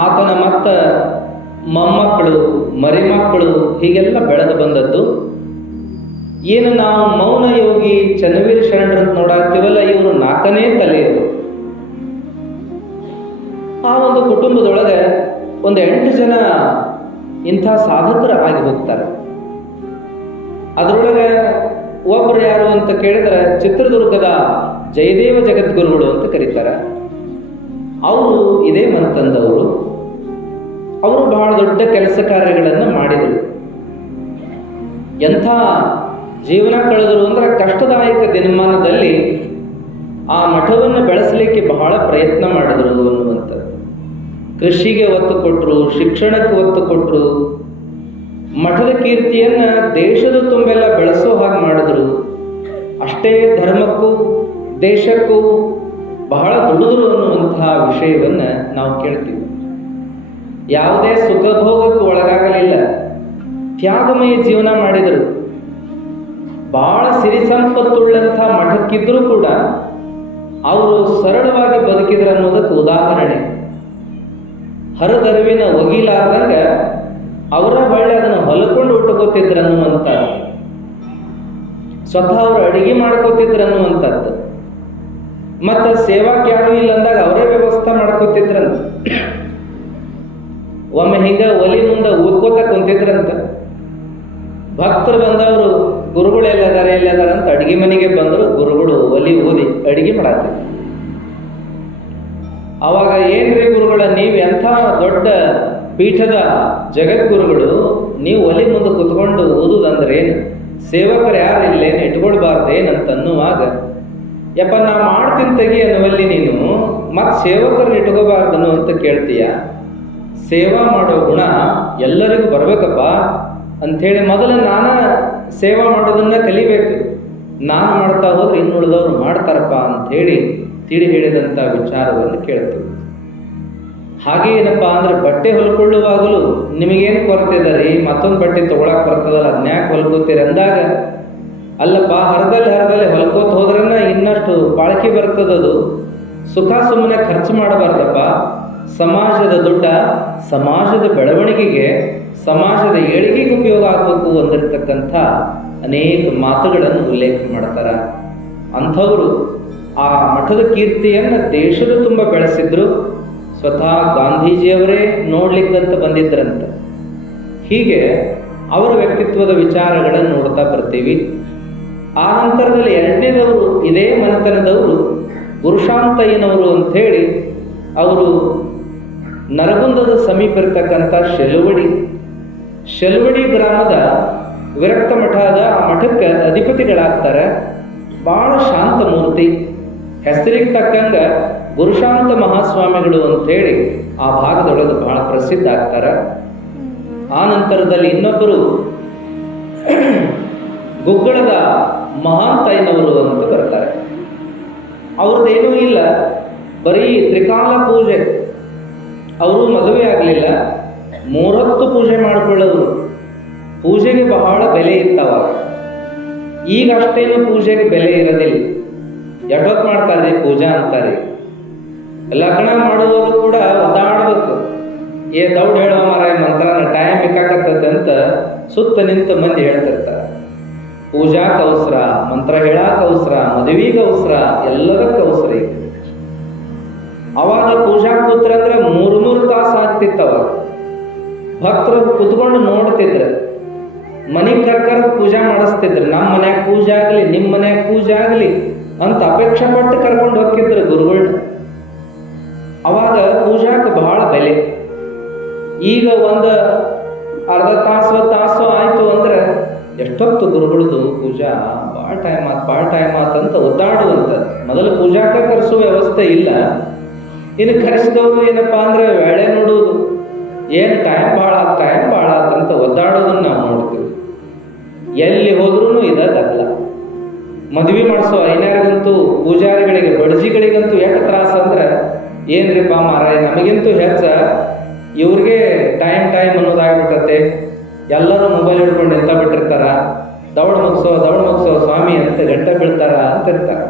ಆತನ ಮತ್ತ ಮೊಮ್ಮಕ್ಕಳು, ಮರಿಮಕ್ಕಳು ಹೀಗೆಲ್ಲ ಬೆಳೆದು ಬಂದದ್ದು. ಏನು ನಾವು ಮೌನ ಯೋಗಿ ಚನ್ನವೀರ ಶರಣರಂತ ನೋಡಾಕ್ತೀವಲ್ಲ, ಇವರು 4ನೇ ತಲೆಯವರು. ಆ ಒಂದು ಕುಟುಂಬದೊಳಗೆ ಒಂದು 8 ಜನ ಇಂಥ ಸಾಧಕರು ಆಗಿ ಹೋಗ್ತಾರೆ. ಅದರೊಳಗೆ ಒಬ್ಬರು ಯಾರು ಅಂತ ಕೇಳಿದ್ರೆ ಚಿತ್ರದುರ್ಗದ ಜಯದೇವ ಜಗದ್ಗುರುಗಳು ಅಂತ ಕರೀತಾರೆ. ಅವರು ಇದೇ ಮಂತಂದವರು. ಅವರು ಬಹಳ ದೊಡ್ಡ ಕೆಲಸ ಕಾರ್ಯಗಳನ್ನು ಮಾಡಿದರು. ಎಂಥ ಜೀವನ ಕಳೆದರು ಅಂದ್ರೆ ಕಷ್ಟದಾಯಕ ದಿನಮಾನದಲ್ಲಿ ಆ ಮಠವನ್ನು ಬೆಳೆಸಲಿಕ್ಕೆ ಬಹಳ ಪ್ರಯತ್ನ ಮಾಡಿದರು ಅನ್ನುವಂಥದ್ದು. ಕೃಷಿಗೆ ಒತ್ತು ಕೊಟ್ಟರು, ಶಿಕ್ಷಣಕ್ಕೆ ಒತ್ತು ಕೊಟ್ಟರು, ಮಠದ ಕೀರ್ತಿಯನ್ನ ದೇಶದ ತುಂಬೆಲ್ಲ ಬೆಳೆಸೋ ಹಾಗೆ ಮಾಡಿದ್ರು. ಅಷ್ಟೇ ಧರ್ಮಕ್ಕೂ ದೇಶಕ್ಕೂ ಬಹಳ ದುಡಿದ್ರು ಅನ್ನುವಂತಹ ವಿಷಯವನ್ನ ನಾವು ಕೇಳ್ತೀವಿ. ಯಾವುದೇ ಸುಖಭೋಗಕ್ಕೂ ಒಳಗಾಗಲಿಲ್ಲ, ತ್ಯಾಗಮಯ ಜೀವನ ಮಾಡಿದರು. ಬಹಳ ಸಿರಿ ಸಂಪತ್ತುಳ್ಳಂಥ ಮಠಕ್ಕಿದ್ರೂ ಕೂಡ ಅವರು ಸರಳವಾಗಿ ಬದುಕಿದ್ರು ಅನ್ನೋದಕ್ಕೆ ಉದಾಹರಣೆ. ಹರದರಿವಿನ ಒಗಿಲಾರ್ದಂಗ ಅವರ ಬಳ್ಳಿ ಅದನ್ನು ಹೊಲಕೊಂಡು ಉಟ್ಟುಕೊತಿದ್ರು ಅನ್ನುವಂಥ ಸ್ವತಃ ಅವರು ಅಡಿಗೆ ಮಾಡ್ಕೋತಿದ್ರು ಅನ್ನುವಂಥದ್ದು. ಮತ್ತು ಸೇವಾಕ್ಕೆ ಯಾರು ಇಲ್ಲ ಅಂದಾಗ ಅವರೇ ವ್ಯವಸ್ಥೆ ಮಾಡ್ಕೋತಿದ್ರಂತ. ಒಮ್ಮೆ ಹಿಂಗ ಒಲಿ ಮುಂದೆ ಊದ್ಕೋತ ಕುಂತಿದ್ರಂತ. ಭಕ್ತರು ಬಂದವರು ಗುರುಗಳು ಎಲ್ಲದಾರ ಅಂತ ಅಡಿಗೆ ಮನೆಗೆ ಬಂದರು. ಗುರುಗಳು ಒಲಿ ಊದಿ ಅಡಿಗೆ ಮಾಡತ್ತಿದ್ರು. ಅವಾಗ ಏನ್ರಿ ಗುರುಗಳ, ನೀವು ಎಂಥ ದೊಡ್ಡ ಪೀಠದ ಜಗದ್ಗುರುಗಳು, ನೀವು ಒಲಿ ಮುಂದೆ ಕುತ್ಕೊಂಡು ಓದುದಂದ್ರೆ ಏನು, ಸೇವಕರು ಯಾರು ಇಲ್ಲೇನು ಇಟ್ಕೊಳ್ಬಾರ್ದೇನಂತ ಅನ್ನುವಾಗ, ಯಪ್ಪ ನಾ ಮಾಡ್ತೀನಿ ತೆಗಿ ಅನ್ನುವಲ್ಲಿ ನೀನು ಮತ್ತೆ ಸೇವಕರನ್ನ ಇಟ್ಕೋಬಾರ್ದನು ಅಂತ ಕೇಳ್ತೀಯ. ಸೇವಾ ಮಾಡೋ ಗುಣ ಎಲ್ಲರಿಗೂ ಬರ್ಬೇಕಪ್ಪ ಅಂಥೇಳಿ ಮೊದಲು ನಾನು ಸೇವಾ ಮಾಡೋದನ್ನ ಕಲಿಬೇಕು. ನಾನು ಮಾಡ್ತಾ ಹೋದ್ರೆ ಇನ್ನುಳಿದವ್ರು ಮಾಡ್ತಾರಪ್ಪ ಅಂಥೇಳಿ ತಿಳಿ ಹೇಳಿದಂಥ ವಿಚಾರವನ್ನು ಕೇಳ್ತೀವಿ. ಹಾಗೆ ಏನಪ್ಪ ಅಂದ್ರೆ ಬಟ್ಟೆ ಹೊಲ್ಕೊಳ್ಳುವಾಗಲೂ ನಿಮಗೇನು ಕೊರತೆ ಇದೆ ರೀ, ಮತ್ತೊಂದು ಬಟ್ಟೆ ತೊಗೊಳಕ್ಕೆ ಬರ್ತದಲ್ಲ, ಅದನ್ಯಾಕೆ ಹೊಲ್ಕೋತೀರಿ ಅಂದಾಗ, ಅಲ್ಲಪ್ಪ ಹರದಲ್ಲಿ ಹೊಲ್ಕೋತ ಹೋದ್ರನ್ನ ಇನ್ನಷ್ಟು ಬಾಳಿಕೆ ಬರ್ತದದು. ಸುಖ ಸುಮ್ಮನೆ ಖರ್ಚು ಮಾಡಬಾರ್ದಪ್ಪ. ಸಮಾಜದ ದುಡ್ಡ ಸಮಾಜದ ಬೆಳವಣಿಗೆಗೆ, ಸಮಾಜದ ಏಳಿಗೆಗೆ ಉಪಯೋಗ ಆಗಬೇಕು ಅಂದಿರ್ತಕ್ಕಂಥ ಅನೇಕ ಮಾತುಗಳನ್ನು ಉಲ್ಲೇಖ ಮಾಡ್ತಾರೆ. ಅಂಥವರು ಆ ಮಠದ ಕೀರ್ತಿಯನ್ನು ದೇಶದ ತುಂಬ ಬೆಳೆಸಿದ್ರು. ಸ್ವತಃ ಗಾಂಧೀಜಿಯವರೇ ನೋಡ್ಲಿಕ್ಕಂತ ಬಂದಿದ್ರಂತೆ. ಹೀಗೆ ಅವರ ವ್ಯಕ್ತಿತ್ವದ ವಿಚಾರಗಳನ್ನು ನೋಡ್ತಾ ಬರ್ತೀವಿ. ಆ ನಂತರದಲ್ಲಿ ಎರಡನೇದವರು ಇದೇ ಮನೆತನದವರು ಗುರುಶಾಂತಯ್ಯನವರು ಅಂಥೇಳಿ, ಅವರು ನರಗುಂದದ ಸಮೀಪ ಇರತಕ್ಕಂಥ ಶೆಲ್ವಡಿ ಗ್ರಾಮದ ವಿರಕ್ತ ಮಠದ ಆ ಮಠಕ್ಕೆ ಅಧಿಪತಿಗಳಾಗ್ತಾರೆ. ಭಾಳ ಶಾಂತ ಮೂರ್ತಿ, ಹೆಸರಿಗೆ ತಕ್ಕಂಗ ಗುರುಶಾಂತ ಮಹಾಸ್ವಾಮಿಗಳು ಅಂಥೇಳಿ ಆ ಭಾಗದೊಳಗೆ ಬಹಳ ಪ್ರಸಿದ್ಧ ಆಗ್ತಾರೆ. ಆ ನಂತರದಲ್ಲಿ ಇನ್ನೊಬ್ಬರು ಗುಗ್ಗಳದ ಮಹಾಂತಯ್ಯನವರು ಅಂತ ಬರ್ತಾರೆ. ಅವ್ರದ್ದೇನೂ ಇಲ್ಲ, ಬರೀ ತ್ರಿಕಾಲ ಪೂಜೆ. ಅವರು ಮದುವೆ ಆಗಲಿಲ್ಲ, 3 ಹೊತ್ತು ಪೂಜೆ ಮಾಡಿಕೊಳ್ಳೋರು. ಪೂಜೆಗೆ ಬಹಳ ಬೆಲೆ ಇತ್ತವಾಗ. ಈಗ ಅಷ್ಟೇನು ಪೂಜೆಗೆ ಬೆಲೆ ಇರೋದಿಲ್ಲ. ಎಷ್ಟೊತ್ತು ಮಾಡ್ತಾರೆ ಪೂಜಾ ಅಂತಾರೆ. ಲಗ್ನ ಮಾಡುವವರು ಕೂಡ ಒದ್ದಾಡಬೇಕು. ದೌಡ್ ಹೇಳೋ ಮಾರಾಯ ಮಂತ್ರನ ಟೈಮ್ ಬೇಕಾಗತ್ತದ ಅಂತ ಸುತ್ತ ನಿಂತು ಮಂದಿ ಹೇಳ್ತಿರ್ತಾರೆ. ಪೂಜಾಕ್ಕೆ ಅವಸರ, ಮಂತ್ರ ಹೇಳಕ್ಕೆ ಅವಸರ, ಮದುವೆಗೆ ಅವಸರ, ಎಲ್ಲದಕ್ಕೆ ಅವಸರ. ಈಗ ಅವಾಗ ಪೂಜಾ ಕೂತ್ರ ಅಂದ್ರೆ 3 ತಾಸು ಆಗ್ತಿತ್ತವ. ಭಕ್ತರು ಕುತ್ಕೊಂಡು ನೋಡ್ತಿದ್ರು, ಮನೆಗೆ ಕರ್ಕರ್ ಪೂಜಾ ಮಾಡಿಸ್ತಿದ್ರು. ನಮ್ಮ ಮನ್ಯಾಗ ಪೂಜೆ ಆಗಲಿ, ನಿಮ್ಮ ಮನ್ಯಾಗ ಪೂಜೆ ಆಗಲಿ ಅಂತ ಅಪೇಕ್ಷೆ ಪಟ್ಟು ಕರ್ಕೊಂಡು ಹೋಗ್ತಿದ್ರು ಗುರುಗಳನ್ನ. ಅವಾಗ ಪೂಜಾಕ್ಕೆ ಬಹಳ ಬೆಲೆ. ಈಗ ಒಂದು ಅರ್ಧ ತಾಸು ಆಯ್ತು ಅಂದ್ರೆ ಎಷ್ಟೊತ್ತು ಗುರುಗಳದು ಪೂಜಾ ಭಾಳ ಟೈಮ್ ಆತಂತ ಒದ್ದಾಡುವಂಥದ್ದು. ಮೊದಲು ಪೂಜಾಕ್ಕೆ ಕರೆಸುವ ವ್ಯವಸ್ಥೆ ಇಲ್ಲ. ಇನ್ನು ಕರೆಸಿದವರು ಏನಪ್ಪಾ ಅಂದ್ರೆ ವೇಳೆ ನೋಡುವುದು, ಏನು ಟೈಮ್ ಭಾಳ ಆತಂತ ಒದ್ದಾಡೋದನ್ನ ನಾವು ನೋಡ್ತೀವಿ. ಎಲ್ಲಿ ಹೋದ್ರೂ ಇದಾಗಲ್ಲ. ಮದುವೆ ಮಾಡಿಸೋ ಐನ್ಯಾರಿಗಂತೂ, ಪೂಜಾರಿಗಳಿಗೆ, ಬಡ್ಜಿಗಳಿಗಂತೂ ಎಷ್ಟು ತ್ರಾಸ ಅಂದ್ರೆ, ಏನ್ರಿಪ್ಪ ಮಾರಾಯ ನಮಗಿಂತೂ ಹೆಚ್ಚ ಇವ್ರಿಗೆ ಟೈಮ್ ಅನ್ನೋದಾಗ್ಬಿಟ್ಟತ್ತೆ. ಎಲ್ಲರೂ ಮೊಬೈಲ್ ಹಿಡ್ಕೊಂಡು ನಿಂತ ಬಿಟ್ಟಿರ್ತಾರ. ದೌಡ್ ಮುಗಿಸೋ ಸ್ವಾಮಿ ಅಂತ ಗಂಟೆ ಬೀಳ್ತಾರ ಅಂತ ಇರ್ತಾರ.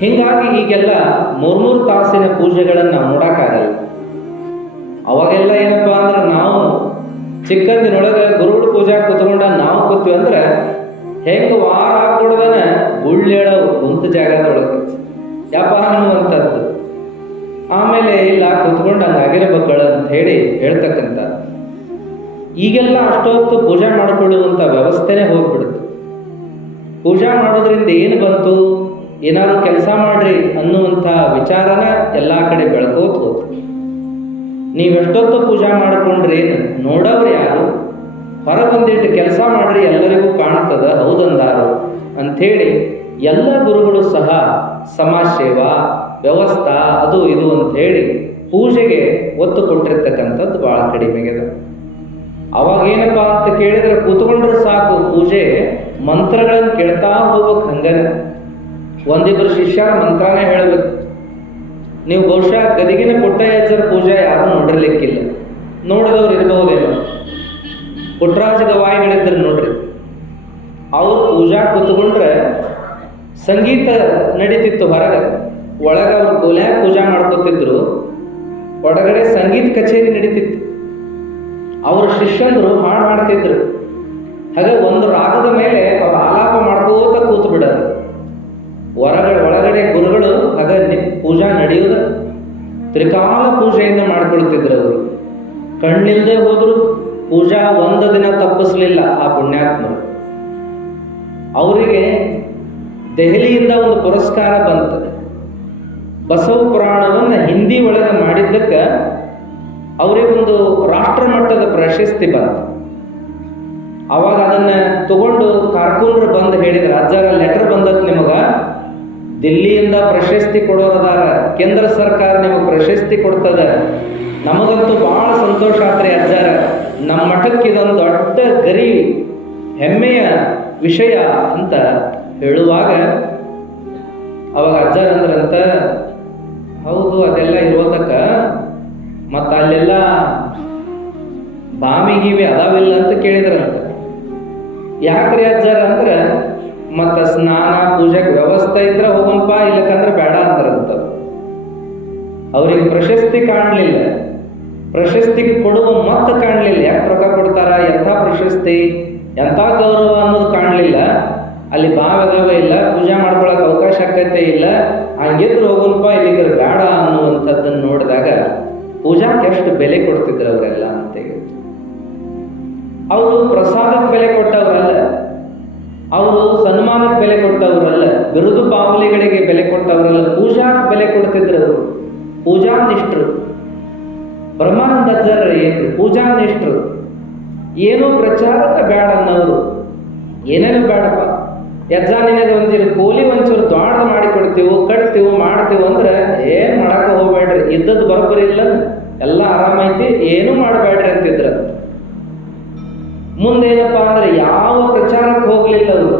ಹಿಂಗಾಗಿ ಈಗೆಲ್ಲ 3 ತಾಸಿನ ಪೂಜೆಗಳನ್ನು ನಾವು ನೋಡಕ್ಕಾಗಲ್ಲ. ಅವಾಗೆಲ್ಲ ಏನಪ್ಪಾ ಅಂದ್ರೆ, ನಾವು ಚಿಕ್ಕಂದಿನೊಳಗೆ ಗುರುಗಳು ಪೂಜಾ ಕೂತ್ಕೊಂಡ ನಾವು ಕೂತೀವಿ ಅಂದ್ರೆ ಹೆಂಗೆ ವಾರ ಹಾಕೊಡ್ದನ ಗುಳ್ಳೇಳೋ ಕುಂತ ಜಾಗದೊಳಗೆ ಯಪ್ಪ ಅನ್ನುವಂಥದ್ದು. ಆಮೇಲೆ ಇಲ್ಲ ಕೂತ್ಕೊಂಡು ಹಂಗಾಗಿರಬೇಕಳ ಅಂತ ಹೇಳಿ ಹೇಳ್ತಕ್ಕಂಥ. ಈಗೆಲ್ಲ ಅಷ್ಟೊತ್ತು ಪೂಜಾ ಮಾಡಿಕೊಳ್ಳುವಂಥ ವ್ಯವಸ್ಥೆನೇ ಹೋಗ್ಬಿಡುತ್ತೆ. ಪೂಜಾ ಮಾಡೋದ್ರಿಂದ ಏನು ಬಂತು, ಏನಾದ್ರು ಕೆಲಸ ಮಾಡ್ರಿ ಅನ್ನುವಂಥ ವಿಚಾರನ ಎಲ್ಲ ಕಡೆ ಬೆಳ್ಕೋತ ಹೋಗ್ತು. ನೀವೆಷ್ಟೊತ್ತು ಪೂಜಾ ಮಾಡಿಕೊಂಡ್ರಿ ಏನು ನೋಡವ್ರು ಯಾರು, ಹೊರಗೊಂದಿಟ್ಟು ಕೆಲಸ ಮಾಡ್ರಿ ಎಲ್ಲರಿಗೂ ಕಾಣ್ತದ ಹೌದಂದಾರು ಅಂಥೇಳಿ ಎಲ್ಲ ಗುರುಗಳು ಸಹ ಸಮಾಜ ಸೇವಾ ವ್ಯವಸ್ಥಾ ಅದು ಇದು ಅಂಥೇಳಿ ಪೂಜೆಗೆ ಒತ್ತು ಕೊಟ್ಟಿರ್ತಕ್ಕಂಥದ್ದು ಭಾಳ ಕಡಿಮೆಗಿದೆ. ಅವಾಗ ಏನಪ್ಪ ಅಂತ ಕೇಳಿದ್ರೆ ಕೂತ್ಕೊಂಡ್ರೆ ಸಾಕು, ಪೂಜೆ ಮಂತ್ರಗಳನ್ನು ಕೇಳ್ತಾ ಹೋಗ್ಬೇಕು. ಹಂಗನೆ ಒಂದಿಬ್ಬರು ಶಿಷ್ಯರ ಮಂತ್ರನೇ ಹೇಳಬೇಕು. ನೀವು ಬಹುಶಃ ಗದಿಗಿನ ಪುಟ್ಟಯ್ಯಜ್ಜರ ಪೂಜೆ ಯಾರು ನೋಡಿರ್ಲಿಕ್ಕಿಲ್ಲ, ನೋಡಿದವ್ರು ಇರಬಹುದೇನೋ. ಪುಟ್ಟರಾಜ ಗವಾಯಿಗಳಿದ್ರು ನೋಡ್ರಿ, ಅವ್ರು ಪೂಜಾ ಕೂತ್ಕೊಂಡ್ರೆ ಸಂಗೀತ ನಡೀತಿತ್ತು ಹೊರಗೆ. ಒಳಗೆ ಅವ್ರು ಗೋಲ್ಯಾಗ ಪೂಜಾ ಮಾಡ್ಕೋತಿದ್ರು, ಹೊರಗಡೆ ಸಂಗೀತ ಕಚೇರಿ ನಡೀತಿತ್ತು. ಅವ್ರ ಶಿಷ್ಯಂದ್ರು ಹಾಡು ಮಾಡ್ತಿದ್ರು. ಹಾಗೆ ಒಂದು ರಾಗದ ಮೇಲೆ ಅವ್ರ ಆಲಾಪ ಕಡೆ ಗುರುಗಳು ಆಗ ಪೂಜಾ ನಡೆಯುವುದ ತ್ರಿಕಾಲ ಪೂಜೆಯನ್ನು ಮಾಡ್ಕೊಳ್ತಿದ್ರು. ಅವರು ಕಣ್ಣಿಲ್ದೆ ಹೋದ್ರು ಪೂಜಾ ಒಂದು ದಿನ ತಪ್ಪಿಸ್ಲಿಲ್ಲ ಆ ಪುಣ್ಯಾತ್ಮರು. ಅವರಿಗೆ ದೆಹಲಿಯಿಂದ ಒಂದು ಪುರಸ್ಕಾರ ಬಂತು. ಬಸವ ಪುರಾಣವನ್ನು ಹಿಂದಿ ಒಳಗೆ ಮಾಡಿದ್ದಕ್ಕೆ ಅವರಿಗೊಂದು ರಾಷ್ಟ್ರ ಮಟ್ಟದ ಪ್ರಶಸ್ತಿ ಬಂತು. ಅವಾಗ ಅದನ್ನ ತಗೊಂಡು ಕಾರ್ಕೂನ್ರು ಬಂದು ಹೇಳಿದ್ರು, ಅಜ್ಜರ ಲೆಟರ್ ಬಂದದ್ದು ನಿಮಗ, ದಿಲ್ಲಿಯಿಂದ ಪ್ರಶಸ್ತಿ ಕೊಡೋರದಾರ, ಕೇಂದ್ರ ಸರ್ಕಾರ ನಿಮಗೆ ಪ್ರಶಸ್ತಿ ಕೊಡ್ತದ, ನಮಗಂತೂ ಬಹಳ ಸಂತೋಷ ಆತ್ರಿ ಅಜ್ಜಾರ, ನಮ್ಮ ಮಠಕ್ಕೆ ಇದೊಂದು ದೊಡ್ಡ ಗರಿ ಹೆಮ್ಮೆಯ ವಿಷಯ ಅಂತ ಹೇಳುವಾಗ ಅವಾಗ ಅಜ್ಜಾರ ಅಂದ್ರಂತ, ಹೌದು ಅದೆಲ್ಲ ಇರೋದಕ್ಕ ಮತ್ತು ಅಲ್ಲೆಲ್ಲ ಬಾಮಿಗಿವಿ ಅದಾವಿಲ್ಲ ಅಂತ ಕೇಳಿದ್ರಂತ. ಯಾಕ್ರಿ ಅಜ್ಜಾರ ಅಂದ್ರೆ, ಮತ್ತು ಸ್ನಾನ ಪೂಜೆಗೆ ವ್ಯವಸ್ಥೆ ಇದ್ರೆ ಹೋಗಂಪ, ಇಲ್ಲಕಂದ್ರೆ ಬೇಡ ಅಂತಾರಂತ. ಅವ್ರಿಗೆ ಪ್ರಶಸ್ತಿ ಕಾಣಲಿಲ್ಲ, ಪ್ರಶಸ್ತಿಗೆ ಕೊಡುವ ಮತ್ತ ಕಾಣಲಿಲ್ಲ. ಯಾಕೆ ರೊಕ್ಕ ಕೊಡ್ತಾರ, ಎಂಥ ಪ್ರಶಸ್ತಿ, ಎಂಥ ಗೌರವ ಅನ್ನೋದು ಕಾಣಲಿಲ್ಲ. ಅಲ್ಲಿ ಬಾವೆದವ ಇಲ್ಲ, ಪೂಜೆ ಮಾಡ್ಕೊಳಕ್ಕೆ ಅವಕಾಶ ಆಕೈತೆ ಇಲ್ಲ, ಹಂಗಿದ್ರು ಹೋಗಲ್ಪ, ಇಲ್ಲಿಗೆ ಬೇಡ ಅನ್ನುವಂಥದ್ದನ್ನು ನೋಡಿದಾಗ ಪೂಜಾಕ್ಕೆ ಎಷ್ಟು ಬೆಲೆ ಕೊಡ್ತಿದ್ರು ಅವರೆಲ್ಲ ಅಂತೇಳಿ. ಅವರು ಪ್ರಸಾದಕ್ಕೆ ಬೆಲೆ ಕೊಟ್ಟವರಲ್ಲ, ಅವರು ಸನ್ಮಾನಕ್ಕೆ ಬೆಲೆ ಕೊಟ್ಟವರಲ್ಲ, ಬಿರುದು ಬಾವಲಿಗಳಿಗೆ ಬೆಲೆ ಕೊಟ್ಟವರಲ್ಲ, ಪೂಜಾಕ್ಕೆ ಬೆಲೆ ಕೊಡ್ತಿದ್ರು ಅವರು. ಪೂಜಾ ನಿಷ್ಠರು. ಬ್ರಹ್ಮಾನಂದ ಅಜ್ಜರ ಏನು ಪೂಜಾ ನಿಷ್ಠರು. ಏನೋ ಪ್ರಚಾರಕ್ಕೆ ಬೇಡ ಅನ್ನೋರು, ಏನೇನು ಬೇಡಪ್ಪ, ಯಜ್ಜ ನಿನಗೆ ಒಂದಿರು ಕೂಲಿ ಒಂಚೂರು ದೊಡ್ಡ ಮಾಡಿ ಕೊಡ್ತೀವಿ, ಕಟ್ತೀವಿ, ಮಾಡ್ತೀವಿ ಅಂದ್ರೆ ಏನು ಮಾಡಕ್ಕೆ ಹೋಗ್ಬೇಡ್ರಿ, ಇದ್ದದ್ದು ಬರೋಬ್ಬರಿ ಇಲ್ಲ, ಎಲ್ಲ ಆರಾಮೈತಿ, ಏನೂ ಮಾಡಬೇಡ್ರಿ ಅಂತಿದ್ರ. ಮುಂದೇನಪ್ಪ ಅಂದ್ರೆ ಯಾವ ಪ್ರಚಾರಕ್ಕೆ ಹೋಗ್ಲಿಲ್ಲ ಅವರು.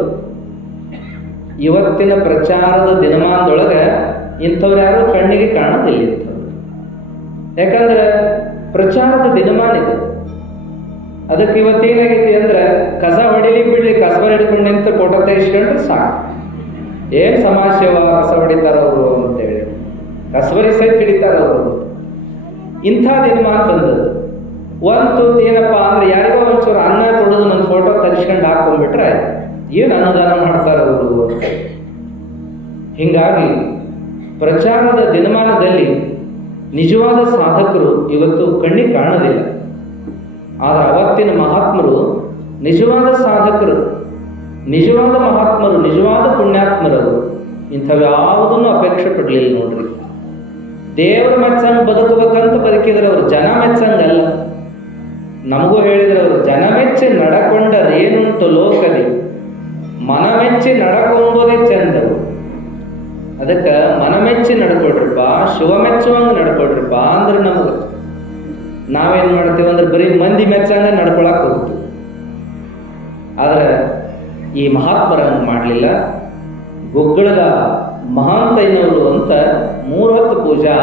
ಇವತ್ತಿನ ಪ್ರಚಾರದ ದಿನಮಾನದೊಳಗೆ ಇಂಥವ್ರು ಯಾರು ಕಣ್ಣಿಗೆ ಕಾಣೋದಿಲ್ಲ ಇಂಥವ್ರು. ಯಾಕಂದ್ರೆ ಪ್ರಚಾರದ ದಿನಮಾನ ಇದೆ. ಅದಕ್ಕೆ ಇವತ್ತೇನಾಗೈತಿ ಅಂದ್ರೆ, ಕಸ ಹೊಡಿಲಿ ಬಿಡ್ಲಿ, ಕಸಬರ ಹಿಡ್ಕೊಂಡು ನಿಂತು ಫೋಟೋ ತೆಗಿಸ್ಕೊಂಡ್ರೆ ಸಾಕು. ಏನು ಸಮಾಜ ಸೇವಾ ಕಸ ಹೊಡಿತಾರ ಅವರು ಅಂತೇಳಿ, ಕಸಬರಿ ಸಹಿತ ಹಿಡಿತಾರ ಅವರು. ಇಂಥ ದಿನಮಾನ ಬಂದದ್ದು. ಒಂದು ಏನಪ್ಪ ಅಂದ್ರೆ, ಯಾರಿಗೋ ಒಂಚೂರು ಅನ್ನ ಕೊಡೋದು ನನ್ನ ಫೋಟೋ ತೆಗಿಸ್ಕೊಂಡು ಹಾಕೊಂಡ್ಬಿಟ್ರೆ ಏನು ಅನುದಾನ ಮಾಡ್ತಾರ ಅವರು. ಹೀಗಾಗಿ ಪ್ರಚಾರದ ದಿನಮಾನದಲ್ಲಿ ನಿಜವಾದ ಸಾಧಕರು ಇವತ್ತು ಕಣ್ಣಿಗೆ ಕಾಣೋದಿಲ್ಲ. ಆದರೆ ಅವತ್ತಿನ ಮಹಾತ್ಮರು ನಿಜವಾದ ಸಾಧಕರು, ನಿಜವಾದ ಮಹಾತ್ಮರು, ನಿಜವಾದ ಪುಣ್ಯಾತ್ಮರವರು ಇಂಥವ್ಯಾವುದನ್ನು ಅಪೇಕ್ಷೆ ಪಡಲಿಲ್ಲ ನೋಡ್ರಿ. ದೇವರ ಮೆಚ್ಚಂಗೆ ಬದುಕಬೇಕಂತ ಬದುಕಿದ್ರೆ ಅವರು, ಜನ ಮೆಚ್ಚಂಗಲ್ಲ. ನಮಗೂ ಹೇಳಿದ್ರೆ ಅವರು, ಜನ ಮೆಚ್ಚಿ ನಡಕೊಂಡರೇನುಂಟು ಲೋಕದಿ, ಮನ ಮೆಚ್ಚಿ ನಡಕೊಂಬೋದೇ ಚಂದವು. ಅದಕ್ಕೆ ಮನ ಮೆಚ್ಚಿ ನಡ್ಕೊಳ್ರಿಪ್ಪ, ಶಿವ ಮೆಚ್ಚುವಂಗೆ ನಡ್ಕೊಳ್ರಿಪ್ಪ ಅಂದ್ರೆ ನಮಗೆ ನಾವೇನು ಮಾಡ್ತೀವಿ ಅಂದ್ರೆ ಬರೀ ಮಂದಿ ಮೆಚ್ಚಂಗ ನಡ್ಕೊಳಕ್ಕೆ ಹೋಗ್ತೀವಿ. ಆದರೆ ಈ ಮಹಾತ್ಮರ ಹಂಗೆ ಮಾಡಲಿಲ್ಲ. ಗುಗ್ಗಳದ ಮಹಾಂತೈನವರು ಅಂತ 3 ಹೊತ್ತು ಪೂಜಾ,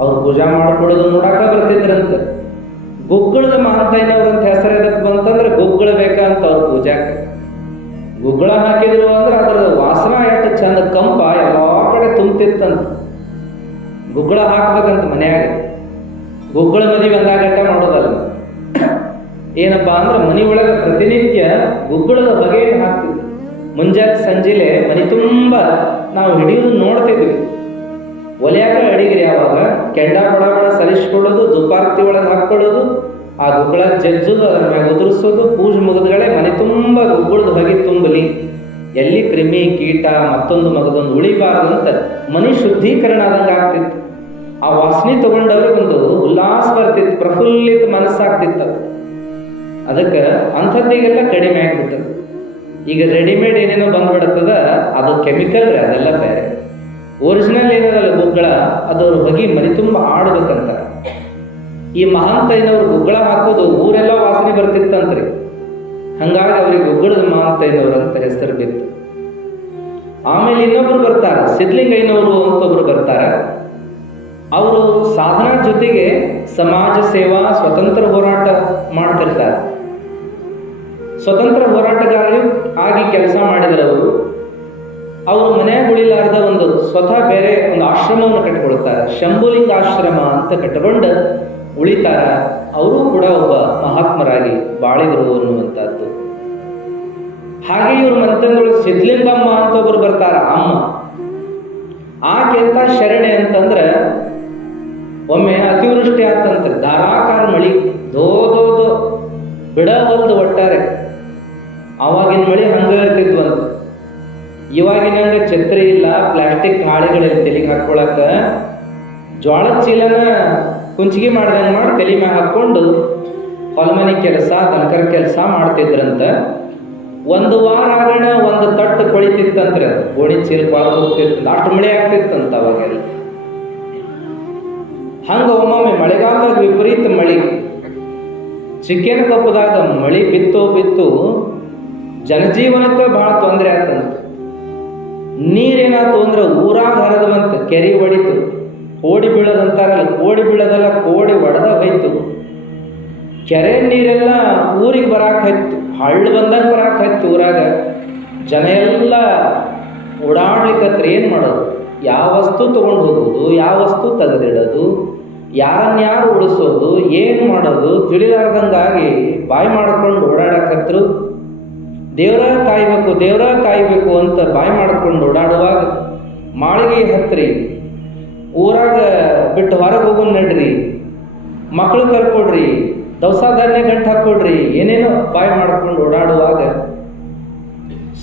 ಅವ್ರು ಪೂಜಾ ಮಾಡ್ಕೊಳ್ಳೋದು ನೋಡಾಕ ಬರ್ತಿದ್ರಂತೆ. ಗುಗ್ಗಳದ ಮಹಾಂತೈನವ್ರು ಅಂತ ಹೆಸರು ಎದಕ್ಕೆ ಬಂತಂದ್ರೆ, ಗುಗ್ಗಳ ಬೇಕಂತ ಅವ್ರ ಪೂಜಾಕ್ಕೆ. ಗುಗ್ಗಳ ಹಾಕಿದ್ರು ಅಂದ್ರೆ ಅದರ ವಾಸನ ಎಷ್ಟು ಚಂದ, ಕಂಪ ಎಲ್ಲ ಕಡೆ ತುಂಬ್ತಿತ್ತಂತ. ಗುಗ್ಗಳ ಹಾಕ್ಬೇಕಂತ ಮನ್ಯಾಗ. ಗುಗ್ಗಳ ಮದುವೆ ಅಂದಾಗಟ್ಟ ಮಾಡೋದಲ್ಲ, ಏನಪ್ಪಾ ಅಂದ್ರೆ ಮನೆ ಒಳಗೆ ಪ್ರತಿನಿತ್ಯ ಗುಗ್ಗಳದ ಬಗೆಯನ್ನು ಹಾಕ್ತಿದ್ವಿ. ಮುಂಜಾನೆ ಸಂಜೆಲೆ ಮನೆ ತುಂಬ ನಾವು ಹಿಡಿಯೋದು ನೋಡ್ತಿದ್ವಿ. ಒಲೆಯಾಗ ಅಡಿಗ್ರಿ, ಯಾವಾಗ ಕೆಂಡ ಬಡ ಬಡ ಸರಿಸ್ಕೊಳ್ಳೋದು, ದುಪಾರ್ತಿ ಒಳಗೆ ಹಾಕ್ಕೊಳ್ಳೋದು, ಆ ಗುಗ್ಗಳ ಜಜ್ಜೋದು, ಅದರ ಮ್ಯಾಗ ಉದುರಿಸೋದು, ಪೂಜೆ ಮುಗಿದ್ಗಳೇ ಮನೆ ತುಂಬ ಗುಗ್ಗಳದ ಹೊಗೆ ತುಂಬಲಿ, ಎಲ್ಲಿ ಕ್ರಿಮಿ ಕೀಟ ಮತ್ತೊಂದು ಮಗದೊಂದು ಉಳಿಬಾರದು ಅಂತ ಮನೆ ಶುದ್ಧೀಕರಣ ಆದಂಗೆ ಆಗ್ತಿತ್ತು. ಆ ವಾಸನೆ ತಗೊಂಡವ್ರಿಗೊಂದು ಉಲ್ಲಾಸ ಬರ್ತಿತ್ತು, ಪ್ರಫುಲ್ಲಿತ ಮನಸ್ಸಾಗ್ತಿತ್ತು. ಅದಕ್ಕೆ ಅಂಥದ್ದಿಗೆಲ್ಲ ಕಡಿಮೆ ಆಗಿಬಿಟ್ಟದು. ಈಗ ರೆಡಿಮೇಡ್ ಏನೇನೋ ಬಂದ್ಬಿಡ್ತದ, ಅದು ಕೆಮಿಕಲ್ ರೀ, ಅದೆಲ್ಲ ಬೇರೆ. ಒರಿಜಿನಲ್ ಏನದಲ್ಲ ಗುಗ್ಗಳ, ಅದವ್ರ ಹೊಗೆ ಮನೆ ತುಂಬ ಆಡ್ಬೇಕಂತ. ಈ ಮಹಾಂತೈನವ್ರು ಗುಗ್ಗಳ ಹಾಕೋದು ಊರೆಲ್ಲ ವಾಸನೆ ಬರ್ತಿತ್ತಂತ್ರಿ. ಹಂಗಾಗಿ ಅವ್ರಿಗೆ ಗುಗ್ಗಳದ ಮಹಾಂತೈನವ್ರು ಅಂತ ಹೆಸರು ಬಿತ್ತು. ಆಮೇಲೆ ಇನ್ನೊಬ್ರು ಬರ್ತಾರೆ, ಸಿದ್ಲಿಂಗಯ್ಯನವರು ಅಂತ ಒಬ್ರು ಬರ್ತಾರೆ. ಅವರು ಸಾಧನಾ ಜೊತೆಗೆ ಸಮಾಜ ಸೇವಾ, ಸ್ವತಂತ್ರ ಹೋರಾಟ ಮಾಡ್ತಿರ್ತಾರೆ. ಸ್ವತಂತ್ರ ಹೋರಾಟಗಾರರು ಆಗಿ ಕೆಲಸ ಮಾಡಿದರೆ ಅವರು ಮನೆಯಾಗ ಉಳಿಲಾರ್ದ ಒಂದು ಸ್ವತಃ ಬೇರೆ ಒಂದು ಆಶ್ರಮವನ್ನು ಕಟ್ಟಿಕೊಳ್ತಾರೆ. ಶಂಭುಲಿಂಗ ಆಶ್ರಮ ಅಂತ ಕಟ್ಟಿಕೊಂಡು ಉಳಿತಾರ. ಅವರು ಕೂಡ ಒಬ್ಬ ಮಹಾತ್ಮರಾಗಿ ಬಾಳಿದರು ಅನ್ನುವಂಥದ್ದು. ಹಾಗೆ ಇವ್ರ ಮಂತಂದೊಳಗೆ ಸಿದ್ಲಿಂಗಮ್ಮ ಅಂತ ಒಬ್ಬರು ಬರ್ತಾರ. ಅಮ್ಮ ಆಕೆ ಎಂತ ಶರಣೆ ಅಂತಂದ್ರೆ ಒಮ್ಮೆ ಅತಿವೃಷ್ಟಿ ಆಗ್ತಂತೆ, ಧಾರಾಕಾರ ಮಳಿ, ದೋ ಬಿಡವಲ್ದು ಒಟ್ಟಾರೆ. ಅವಾಗಿನ ಮಳಿ ಹಂಗ ಇರ್ತಿದ್ವಂತ. ಇವಾಗಿನ ಹಂಗೆ ಛತ್ರಿ ಇಲ್ಲ, ಪ್ಲಾಸ್ಟಿಕ್ ಹಾಳಿಗಳಲ್ಲಿ ತಲೆಗೆ ಹಾಕೊಳಕ ಜ್ವಾಳದ ಚೀಲನ ಕುಂಚಿಗೆ ಮಾಡ್ದಂಗೆ ಮಾಡಿ ತಲೆ ಮ್ಯಾಗ ಹಾಕ್ಕೊಂಡು ಹೊಲಮನೆ ಕೆಲಸ ತನಕರ ಕೆಲಸ ಮಾಡ್ತಿದ್ರಂತ. ಒಂದು ವಾರ ಆಗೋಣ ಒಂದು ತಟ್ಟು ಕೊಳಿತಿತ್ತಂದ್ರೆ ಗೋಣಿ ಚೀಲ ಕೊಳತು ಹೋಗ್ತಿರ್ತಂತ, ಅಷ್ಟು ಮಳೆ ಆಗ್ತಿತ್ತಂತ ಅವಾಗೆಲ್ಲ. ಹಂಗ ಒಮ್ಮೊಮ್ಮೆ ಮಳೆಗಾಲದಾಗ ವಿಪರೀತ ಮಳಿ, ಚಿಕ್ಕೇನ ಕಪ್ಪದಾಗ ಮಳಿ ಬಿತ್ತು ಜನಜೀವನಕ್ಕೆ ಬಹಳ ತೊಂದರೆ ಆಗ್ತಂತ. ನೀರೇನಾಯ್ತು ಅಂದ್ರೆ ಊರಾಗ ಹರಿದ ಬಂತ, ಕೆರೆ ಹೊಡಿತು, ಕೋಡಿ ಬೀಳೋದಂತಾರಲ್ಲ, ಕೋಡಿ ಬೀಳೋದಲ್ಲ, ಕೋಡಿ ಒಡೆದ ಹೋಯ್ತು. ಕೆರೆ ನೀರೆಲ್ಲ ಊರಿಗೆ ಬರಾಕಾಯ್ತು, ಹಳ್ಳು ಬಂದಾಗ ಬರಾಕಾಯ್ತು. ಊರಾಗ ಜನ ಎಲ್ಲ ಓಡಾಡ್ಲಿಕ್ಕತ್ರ ಏನು ಮಾಡೋದು, ಯಾವ ವಸ್ತು ತೊಗೊಂಡು ಹೋಗೋದು, ಯಾವ ವಸ್ತು ತೆಗೆದಿಡೋದು, ಯಾರನ್ಯಾರು ಉಳಿಸೋದು, ಏನು ಮಾಡೋದು ತಿಳಿಲಾರ್ದಂಗಾಗಿ ಬಾಯಿ ಮಾಡ್ಕೊಂಡು ಓಡಾಡಕತ್ರು. ದೇವರ ಕಾಯ್ಬೇಕು ಅಂತ ಬಾಯಿ ಮಾಡ್ಕೊಂಡು ಓಡಾಡುವಾಗ ಮಾಳಿಗೆ ಹತ್ರಿ, ಊರಾಗ ಬಿಟ್ಟು ಹೊರಗೆ ಹೋಗೋನ್ ನಡ್ರಿ, ಮಕ್ಕಳು ಕರ್ಕೊಡ್ರಿ, ದವಸ ಧಾನ್ಯ ಗಂಟು ಹಾಕೊಡ್ರಿ, ಏನೇನೋ ಬಾಯಿ ಮಾಡ್ಕೊಂಡು ಓಡಾಡುವಾಗ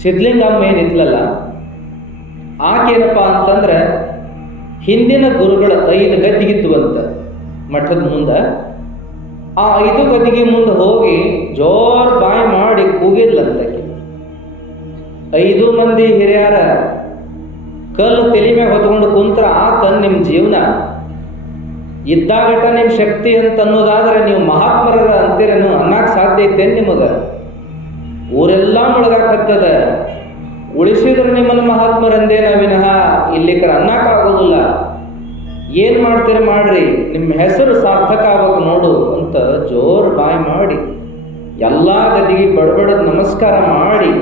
ಸಿದ್ಲಿಂಗಮ್ಮ ಏನಿದ್ಲಲ್ಲ ಆಕೇನಪ್ಪ ಅಂತಂದ್ರೆ ಹಿಂದಿನ ಗುರುಗಳ 5 ಗದ್ದಿಗಿದ್ದು ಅಂತ ಮಠದ ಮುಂದೆ. ಆ 5 ಗದ್ದಿಗೆ ಮುಂದೆ ಹೋಗಿ ಜೋರ್ ಬಾಯಿ ಮಾಡಿ ಕೂಗಿದ್ಲಂತ. 5 ಮಂದಿ ಹಿರಿಯರ ಕಲ್ಲು ತಲೆ ಮ್ಯಾಗ ಹೊತ್ಕೊಂಡು ಕುಂತ್ರ ಆತ ನಿಮ್ಮ ಜೀವನ ಇದ್ದಾಗಟ ನಿಮ್ಮ ಶಕ್ತಿ ಅಂತ ಅನ್ನೋದಾದ್ರೆ ನೀವು ಮಹಾತ್ಮರ ಅಂತೀರೇನು ಅನ್ನಕ್ಕೆ ಸಾಧ್ಯ ಐತೇನು ನಿಮಗೆ? ಊರೆಲ್ಲ ಮುಳುಗಾಕತ್ತದ, ಉಳಿಸಿದ್ರೆ ನಿಮ್ಮನ್ನು ಮಹಾತ್ಮರಂದೇನ ವಿನಃ ಇಲ್ಲಿಕರ ಅನ್ನಕ್ಕಾಗೋದಿಲ್ಲ. ಏನು ಮಾಡ್ತೀರ ಮಾಡ್ರಿ, ನಿಮ್ಮ ಹೆಸರು ಸಾರ್ಥಕ ಆಗ್ಬೇಕು ನೋಡು ಅಂತ ಜೋರು ಬಾಯಿ ಮಾಡಿ ಎಲ್ಲ ಗದಿಗೆ ಬಡಬಡದ ನಮಸ್ಕಾರ ಮಾಡಿ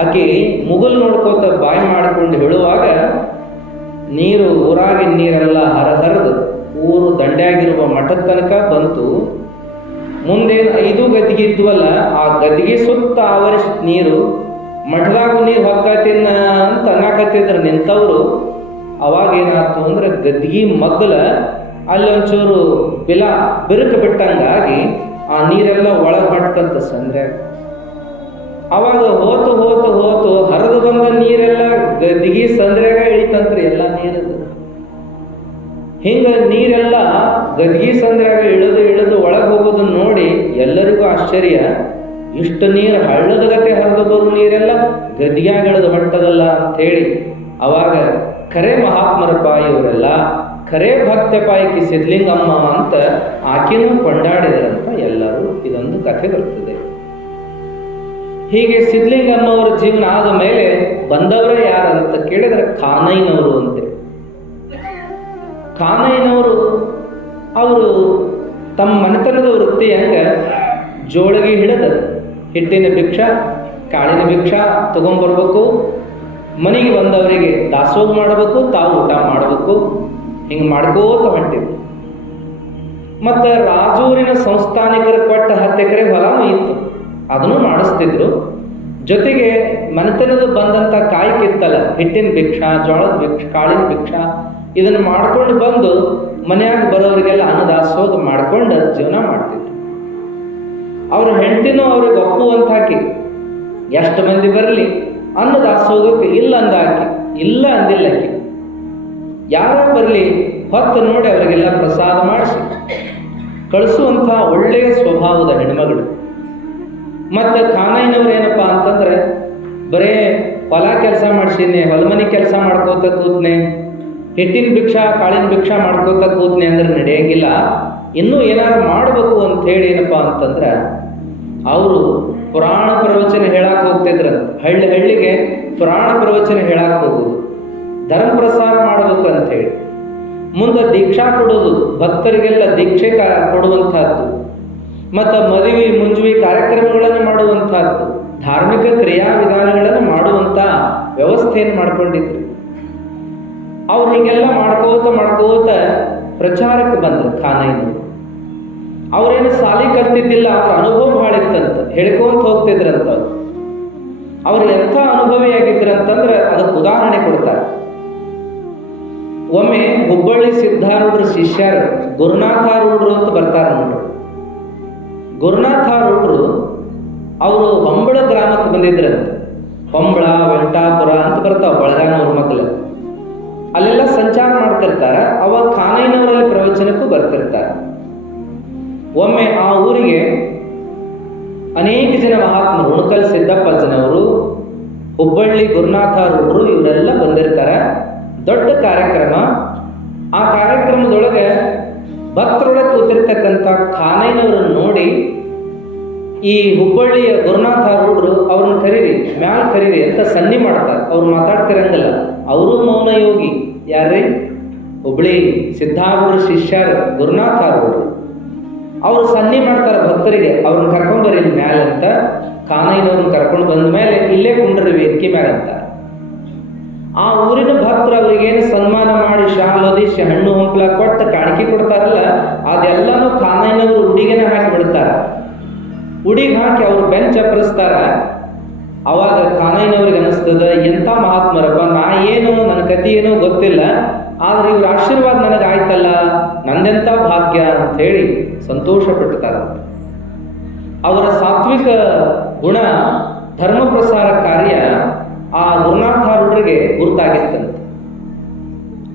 ಆಕೆ ಮುಗುಲ್ ನೋಡ್ಕೋತ ಬಾಯಿ ಮಾಡಿಕೊಂಡು ಹೇಳುವಾಗ ನೀರು ಊರಾಗಿನ ನೀರೆಲ್ಲ ಹರಿದು ಊರು ದಂಡೆಯಾಗಿರುವ ಮಠದ ತನಕ ಬಂತು. ಮುಂದೇನು 5 ಗದ್ದಿಗೆ ಇದ್ವಲ್ಲ, ಆ ಗದ್ದಿಗೆ ಸುತ್ತ ಆವರಿಸಿ ನೀರು ಮಠದಾಗೂ ನೀರು ಹೊಕ್ಕತಿನ್ನ ಅಂತ ಅನ್ನಕತ್ತಿದ್ರು ನಿಂತವರು. ಅವಾಗೇನಾಯ್ತು ಅಂದ್ರೆ ಗದ್ದಿಗೆ ಮಗ್ಗಲ ಅಲ್ಲೊಂಚೂರು ಬಿರುಕು ಬಿಟ್ಟಂಗಾಗಿ ಆ ನೀರೆಲ್ಲ ಒಳಗೆ ಹೊಟ್ಟಂತ ಸಂದ್ರೆ. ಅವಾಗ ಹೋತು ಹರಿದು ಬಂದ ನೀರೆಲ್ಲ ಗದ್ದಿಗೆ ಸಂದ್ರ್ಯಾಗ ಇಳಿತಂತ್ರಿ ಎಲ್ಲ ನೀರದು. ಹಿಂಗ ನೀರೆಲ್ಲ ಗದ್ದಿಗೆ ಸಂದ್ರ್ಯಾಗ ಇಳಿದು ಒಳಗೆ ಹೋಗೋದನ್ನ ನೋಡಿ ಎಲ್ಲರಿಗೂ ಆಶ್ಚರ್ಯ. ಇಷ್ಟು ನೀರು ಹಳ್ಳದ ಗತೆ ಹರಿದು ಬರೋ ನೀರೆಲ್ಲ ಗದ್ದಿಗ್ಯಾಗ ಇಳಿದು ಹೊಟ್ಟದಲ್ಲ ಅಂಥೇಳಿ ಅವಾಗ ಖರೇ ಮಹಾತ್ಮರಪ್ಪ ಇವರೆಲ್ಲ, ಖರೇ ಭಕ್ತಪಾಯಿಕಿ ಸಿದ್ಲಿಂಗಮ್ಮ ಅಂತ ಆಕಿನೂ ಕೊಂಡಾಡಿದ್ರಂತ ಎಲ್ಲರೂ. ಇದೊಂದು ಕಥೆ ಬರ್ತದೆ. ಹೀಗೆ ಸಿದ್ಲಿಂಗಮ್ಮ ಅವರ ಜೀವನ ಆದ ಮೇಲೆ ಬಂದವರೇ ಯಾರಂತ ಕೇಳಿದ್ರೆ ಖಾನಯ್ಯನವರು ಅಂತೆ. ಖಾನಯ್ಯನವರು ಅವರು ತಮ್ಮ ಮನೆತನದ ವೃತ್ತಿ ಹಂಗ ಜೋಳಿಗೆ ಹಿಡಿದ ಹಿಟ್ಟಿನ ಭಿಕ್ಷಾ ಕಾಳಿನ ಭಿಕ್ಷಾ ತಗೊಂಡ್ಬರ್ಬೇಕು, ಮನೆಗೆ ಬಂದವರಿಗೆ ದಾಸೋಹ ಮಾಡಬೇಕು, ತಾವು ಊಟ ಮಾಡಬೇಕು, ಹಿಂಗೆ ಮಾಡ್ಕೋತ ಹೊಂಟಿದ್ರು. ಮತ್ತು ರಾಜೂರಿನ ಸಂಸ್ಥಾನಿಕರು ಕೊಟ್ಟ 10 ಎಕರೆ ಹೊಲನೂ ಇತ್ತು, ಅದನ್ನು ಮಾಡಿಸ್ತಿದ್ರು. ಜೊತೆಗೆ ಮನೆತನದ ಬಂದಂಥ ಕಾಯಿ ಕಿತ್ತಲ್ಲ, ಹಿಟ್ಟಿನ ಭಿಕ್ಷಾ, ಜೋಳದ ಭಿಕ್ಷಾ, ಕಾಳಿನ ಭಿಕ್ಷಾ, ಇದನ್ನು ಮಾಡ್ಕೊಂಡು ಬಂದು ಮನೆಯಾಗ ಬರೋರಿಗೆಲ್ಲ ಅನ್ನದಾಸೋಹ ಮಾಡ್ಕೊಂಡು ಜೀವನ ಮಾಡ್ತಿದ್ರು. ಅವ್ರ ಹೆಂಡತಿನೂ ಅವ್ರಿಗೆ ಒಪ್ಪುವಂತ ಹಾಕಿ, ಎಷ್ಟು ಮಂದಿ ಬರಲಿ ಅನ್ನದಾಸೋಹಕ್ಕೆ ಇಲ್ಲ ಅಂದಿಲ್ಲ ಆಕಿ. ಯಾರೋ ಬರಲಿ ಹೊತ್ತು ನೋಡಿ ಅವರಿಗೆಲ್ಲ ಪ್ರಸಾದ ಮಾಡಿಸಿ ಕಳಿಸುವಂಥ ಒಳ್ಳೆಯ ಸ್ವಭಾವದ ಹೆಣ್ಮಗಳು. ಮತ್ತು ಖಾನಯ್ಯನವ್ರು ಏನಪ್ಪ ಅಂತಂದ್ರೆ ಬರೇ ಹೊಲ ಕೆಲಸ ಮಾಡಿಸಿದ್ನೆ, ಹೊಲಮನೆ ಕೆಲಸ ಮಾಡ್ಕೋತ ಕೂತ್ನೆ, ಹಿಟ್ಟಿನ ಭಿಕ್ಷಾ ಕಾಳಿನ ಭಿಕ್ಷಾ ಮಾಡ್ಕೋತ ಕೂತ್ನೆ ಅಂದ್ರೆ ನಡೆಯಂಗಿಲ್ಲ. ಇನ್ನೂ ಏನಾರು ಮಾಡಬೇಕು ಅಂತ ಹೇಳಿ ಏನಪ್ಪ ಅಂತಂದ್ರೆ ಅವರು ಪುರಾಣ ಪ್ರವಚನ ಹೇಳಕ್ಕೆ ಹೋಗ್ತಿದ್ರಂತ. ಹಳ್ಳಿಗೆ ಪುರಾಣ ಪ್ರವಚನ ಹೇಳಕ್ಕೆ ಹೋಗೋದು, ಧರ್ಮ ಪ್ರಸಾರ ಮಾಡಬೇಕು ಅಂತ ಹೇಳಿ. ಮುಂದೆ ದೀಕ್ಷಾ ಕೊಡೋದು, ಭಕ್ತರಿಗೆಲ್ಲ ದೀಕ್ಷೆ ಕೊಡುವಂತಹದ್ದು, ಮತ್ತು ಮದುವೆ ಮುಂಜುವಿ ಕಾರ್ಯಕ್ರಮಗಳನ್ನು ಮಾಡುವಂತಹದ್ದು, ಧಾರ್ಮಿಕ ಕ್ರಿಯಾ ವಿಧಾನಗಳನ್ನು ಮಾಡುವಂಥ ವ್ಯವಸ್ಥೆಯನ್ನು ಮಾಡ್ಕೊಂಡಿದ್ರು. ಅವ್ರು ಹೀಗೆಲ್ಲ ಮಾಡ್ಕೋತ ಪ್ರಚಾರಕ್ಕೆ ಬಂದರು ಖಾನಯ್ಯನವರು. ಅವರೇನು ಸಾಲಿ ಕಲ್ತಿದ್ದಿಲ್ಲ, ಅವ್ರ ಅನುಭವ ಭಾಳ ಇತ್ತಂತ, ಹೇಳ್ಕೊಂತ ಹೋಗ್ತಿದ್ರಂತ. ಅವ್ರು ಎಂಥ ಅನುಭವಿಯಾಗಿದ್ರಂತಂದ್ರೆ ಅದಕ್ಕೆ ಉದಾಹರಣೆ ಕೊಡ್ತಾರೆ. ಒಮ್ಮೆ ಹುಬ್ಬಳ್ಳಿ ಸಿದ್ಧಾರೂಢರ ಶಿಷ್ಯರು ಗುರುನಾಥಾರೂಢರು ಅಂತ ಬರ್ತಾರೆ ನೋಡ್ರಿ. ಗುರುನಾಥಾರೂಢರು ಅವರು ಹೊಂಬಳ ಗ್ರಾಮಕ್ಕೆ ಬಂದಿದ್ರಂತೆ. ಹೊಂಬಳ, ವೆಂಕಟಾಪುರ ಅಂತ ಬರ್ತಾವ ಬಳಗಾನವ್ರ ಮಕ್ಕಳು. ಅಲ್ಲೆಲ್ಲ ಸಂಚಾರ ಮಾಡ್ತಿರ್ತಾರ. ಅವಾಗ ಖಾನೈನವರಲ್ಲಿ ಪ್ರವಚನಕ್ಕೂ ಬರ್ತಿರ್ತಾರೆ. ಒಮ್ಮೆ ಆ ಊರಿಗೆ ಅನೇಕ ಜನ ಮಹಾತ್ಮರು, ಉಣಕಲ್ ಸಿದ್ದಪ್ಪಜ್ಜನವರು, ಹುಬ್ಬಳ್ಳಿ ಗುರುನಾಥಾರೂಢರು ಇವರೆಲ್ಲ ಬಂದಿರ್ತಾರೆ. ದೊಡ್ಡ ಕಾರ್ಯಕ್ರಮ. ಆ ಕಾರ್ಯಕ್ರಮದೊಳಗೆ ಭಕ್ತರೊಳಗೆ ಕೂತಿರ್ತಕ್ಕಂಥ ಖಾನೈನವರನ್ನು ನೋಡಿ ಈ ಹುಬ್ಬಳ್ಳಿಯ ಗುರುನಾಥಾರೂಢರು ಅವ್ರನ್ನ ಕರೀರಿ, ಮ್ಯಾಲ್ ಕರೀರಿ ಅಂತ ಸನ್ನಿ ಮಾಡ್ತಾರೆ. ಅವ್ರು ಮಾತಾಡ್ತಿರಂಗಲ್ಲ. ಅವರು ಮೌನ ಯೋಗಿ. ಯಾರ್ರೀ? ಹುಬ್ಬಳ್ಳಿ ಸಿದ್ಧಾರೂಢರ ಶಿಷ್ಯರು ಗುರುನಾಥಾರೂಢರು. ಅವರು ಸನ್ನಿ ಮಾಡ್ತಾರೆ ಭಕ್ತರಿಗೆ, ಅವ್ರನ್ನ ಕರ್ಕೊಂಡು ಬರ್ರಿ ಮ್ಯಾಲ ಅಂತ. ಖಾನೈನವ್ರನ್ನ ಕರ್ಕೊಂಡು ಬಂದ ಮೇಲೆ ಇಲ್ಲೇ ಕುಂಡ್ರಿ ವೇದಿಕೆ ಮ್ಯಾಲ ಅಂತ. ಆ ಊರಿನ ಭಕ್ತರು ಅವ್ರಿಗೇನು ಸನ್ಮಾನ ಮಾಡಿ ಶಾಲ್ ಹೊದಿಸಿ ಹಣ್ಣು ಹಂಪ್ಲ ಕೊಟ್ಟು ಕಾಣಿಕೆ ಕೊಡ್ತಾರಲ್ಲ, ಅದೆಲ್ಲನೂ ಖಾನೈನವರು ಉಡಿಗೆನ ಹಾಕಿ ಬಿಡ್ತಾರೆ. ಉಡಿಗೆ ಹಾಕಿ ಅವ್ರು ಬೆಂಚ್ ಅಪ್ಪರಿಸ್ತಾರ. ಅವಾಗ ಖಾನೈನವ್ರಿಗೆ ಅನಿಸ್ತದ, ಎಂಥ ಮಹಾತ್ಮರಪ್ಪ, ನಾ ಏನು ನನ್ನ ಕತಿ ಏನೋ ಗೊತ್ತಿಲ್ಲ, ಆದ್ರೆ ಇವ್ರ ಆಶೀರ್ವಾದ ನನಗೆ ಆಯ್ತಲ್ಲ, ನಂದೆಂಥ ಭಾಗ್ಯ ಅಂತ ಹೇಳಿ ಸಂತೋಷ ಪಡ್ತಾರ. ಅವರ ಸಾತ್ವಿಕ ಗುಣ, ಧರ್ಮ ಪ್ರಸಾರ ಕಾರ್ಯ ಆ ಗುರುನಾಥಾರೂಢರಿಗೆ ಗುರುತಾಗಿತ್ತಂತೆ.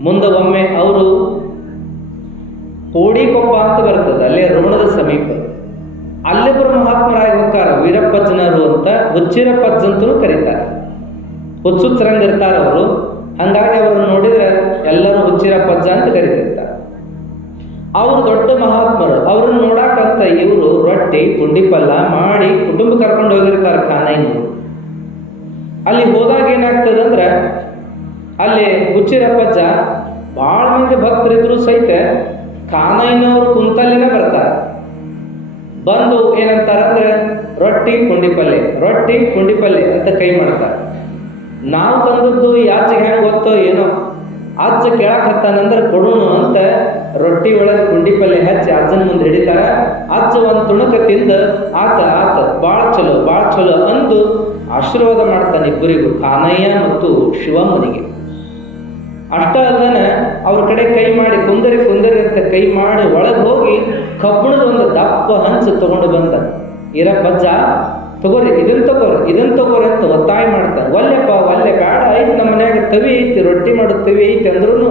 ಮುಂದೆ ಒಮ್ಮೆ ಅವರು ಕೋಡಿಕೊಪ್ಪ ಅಂತ ಬರ್ತದೆ, ಅಲ್ಲೇ ಋಣದ ಸಮೀಪ. ಅಲ್ಲಿಬ್ಬರು ಮಹಾತ್ಮರಾಗಿ ಹೋಗ್ತಾರ. ವೀರಪ್ಪಜ್ಜನರು ಅಂತ, ಹುಚ್ಚಿರಪ್ಪಜ್ಜಂತೂ ಕರೀತಾರೆ. ಹುಚ್ಚುಚ್ಚರಂಗ ಇರ್ತಾರ ಅವರು. ಹಂಗಾಗಿ ಅವ್ರನ್ನ ನೋಡಿದ್ರೆ ಎಲ್ಲರೂ ಹುಚ್ಚಿರಪ್ಪಜ್ಜ ಅಂತ ಕರಿತಿರ್ತಾರೆ. ಅವರು ದೊಡ್ಡ ಮಹಾತ್ಮರು. ಅವ್ರನ್ನ ನೋಡಾಕಂತ ಇವರು ರೊಟ್ಟಿ ಪುಂಡಿ ಪಲ್ಲ ಮಾಡಿ ಕುಟುಂಬ ಕರ್ಕೊಂಡು ಹೋಗಿರ್ತಾರೆ ಖಾನೈನವರು. ಅಲ್ಲಿ ಹೋದಾಗ ಏನಾಗ್ತದಂದ್ರೆ, ಅಲ್ಲಿ ಹುಚ್ಚಿರಪ್ಪಜ್ಜ ಭಾಳ ಮಂದಿ ಭಕ್ತರಿದ್ರು ಸಹಿತ ಖಾನೈನವರು ಕುಂತಲ್ಲಿನೇ ಬರ್ತಾರೆ. ಬಂದು ಏನಂತಾರಂದ್ರೆ, ರೊಟ್ಟಿ ಪುಂಡಿ ಪಲ್ಲೆ, ರೊಟ್ಟಿ ಪುಂಡಿ ಪಲ್ಲೆ ಅಂತ ಕೈ ಮಾಡ್ತಾರೆ. ನಾವು ತಂದದ್ದು ಯಾಚೆಗೆ ಹೆಂಗೆ ಗೊತ್ತೋ ಏನೋ, ಅಜ್ಜ ಕೇಳಾಕತ್ತಾನಂದ್ರೆ ಕೊಡೋಣ ಅಂತ ರೊಟ್ಟಿ ಒಳಗೆ ಪುಂಡಿ ಪಲ್ಲೆ ಹಚ್ಚಿ ಅಜ್ಜನ ಮುಂದೆ ಹಿಡಿತಾರ. ಅಜ್ಜ ಒಂದು ತುಣುಕ ತಿಂದು ಆತ ಭಾಳ ಚಲೋ ಭಾಳ ಚಲೋ ಅಂದು ಆಶೀರ್ವಾದ ಮಾಡ್ತಾನೆ ಇಬ್ಬರಿಗೂ, ಖಾನಯ್ಯ ಮತ್ತು ಶಿವಮ್ಮನಿಗೆ. ಅಷ್ಟ ಅಲ್ಲನ ಅವ್ರ ಕಡೆ ಕೈ ಮಾಡಿ ಕುಂದರಿ ಕುಂದರಿ ಅಂತ ಕೈ ಮಾಡಿ ಒಳಗೆ ಹೋಗಿ ಕಬ್ಬಣದ ಒಂದು ದಪ್ಪ ಹಂಚು ತಗೊಂಡು ಬಂದ. ಈರಪ್ಪಜ್ಜ ತಗೋರಿ, ಇದನ್ನ ತಗೋರಿ ಅಂತ ಒತ್ತಾಯ ಮಾಡ್ತಾನೆ. ಒಲ್ಲೆಪ್ಪ ಒಲ್ಲೆ, ಬೇಡ, ಐತಿ ನಮ್ಮ ಮನ್ಯಾಗ ತವಿ ಐತಿ, ರೊಟ್ಟಿ ಮಾಡೋದು ತವಿ ಐತಿ ಅಂದ್ರೂ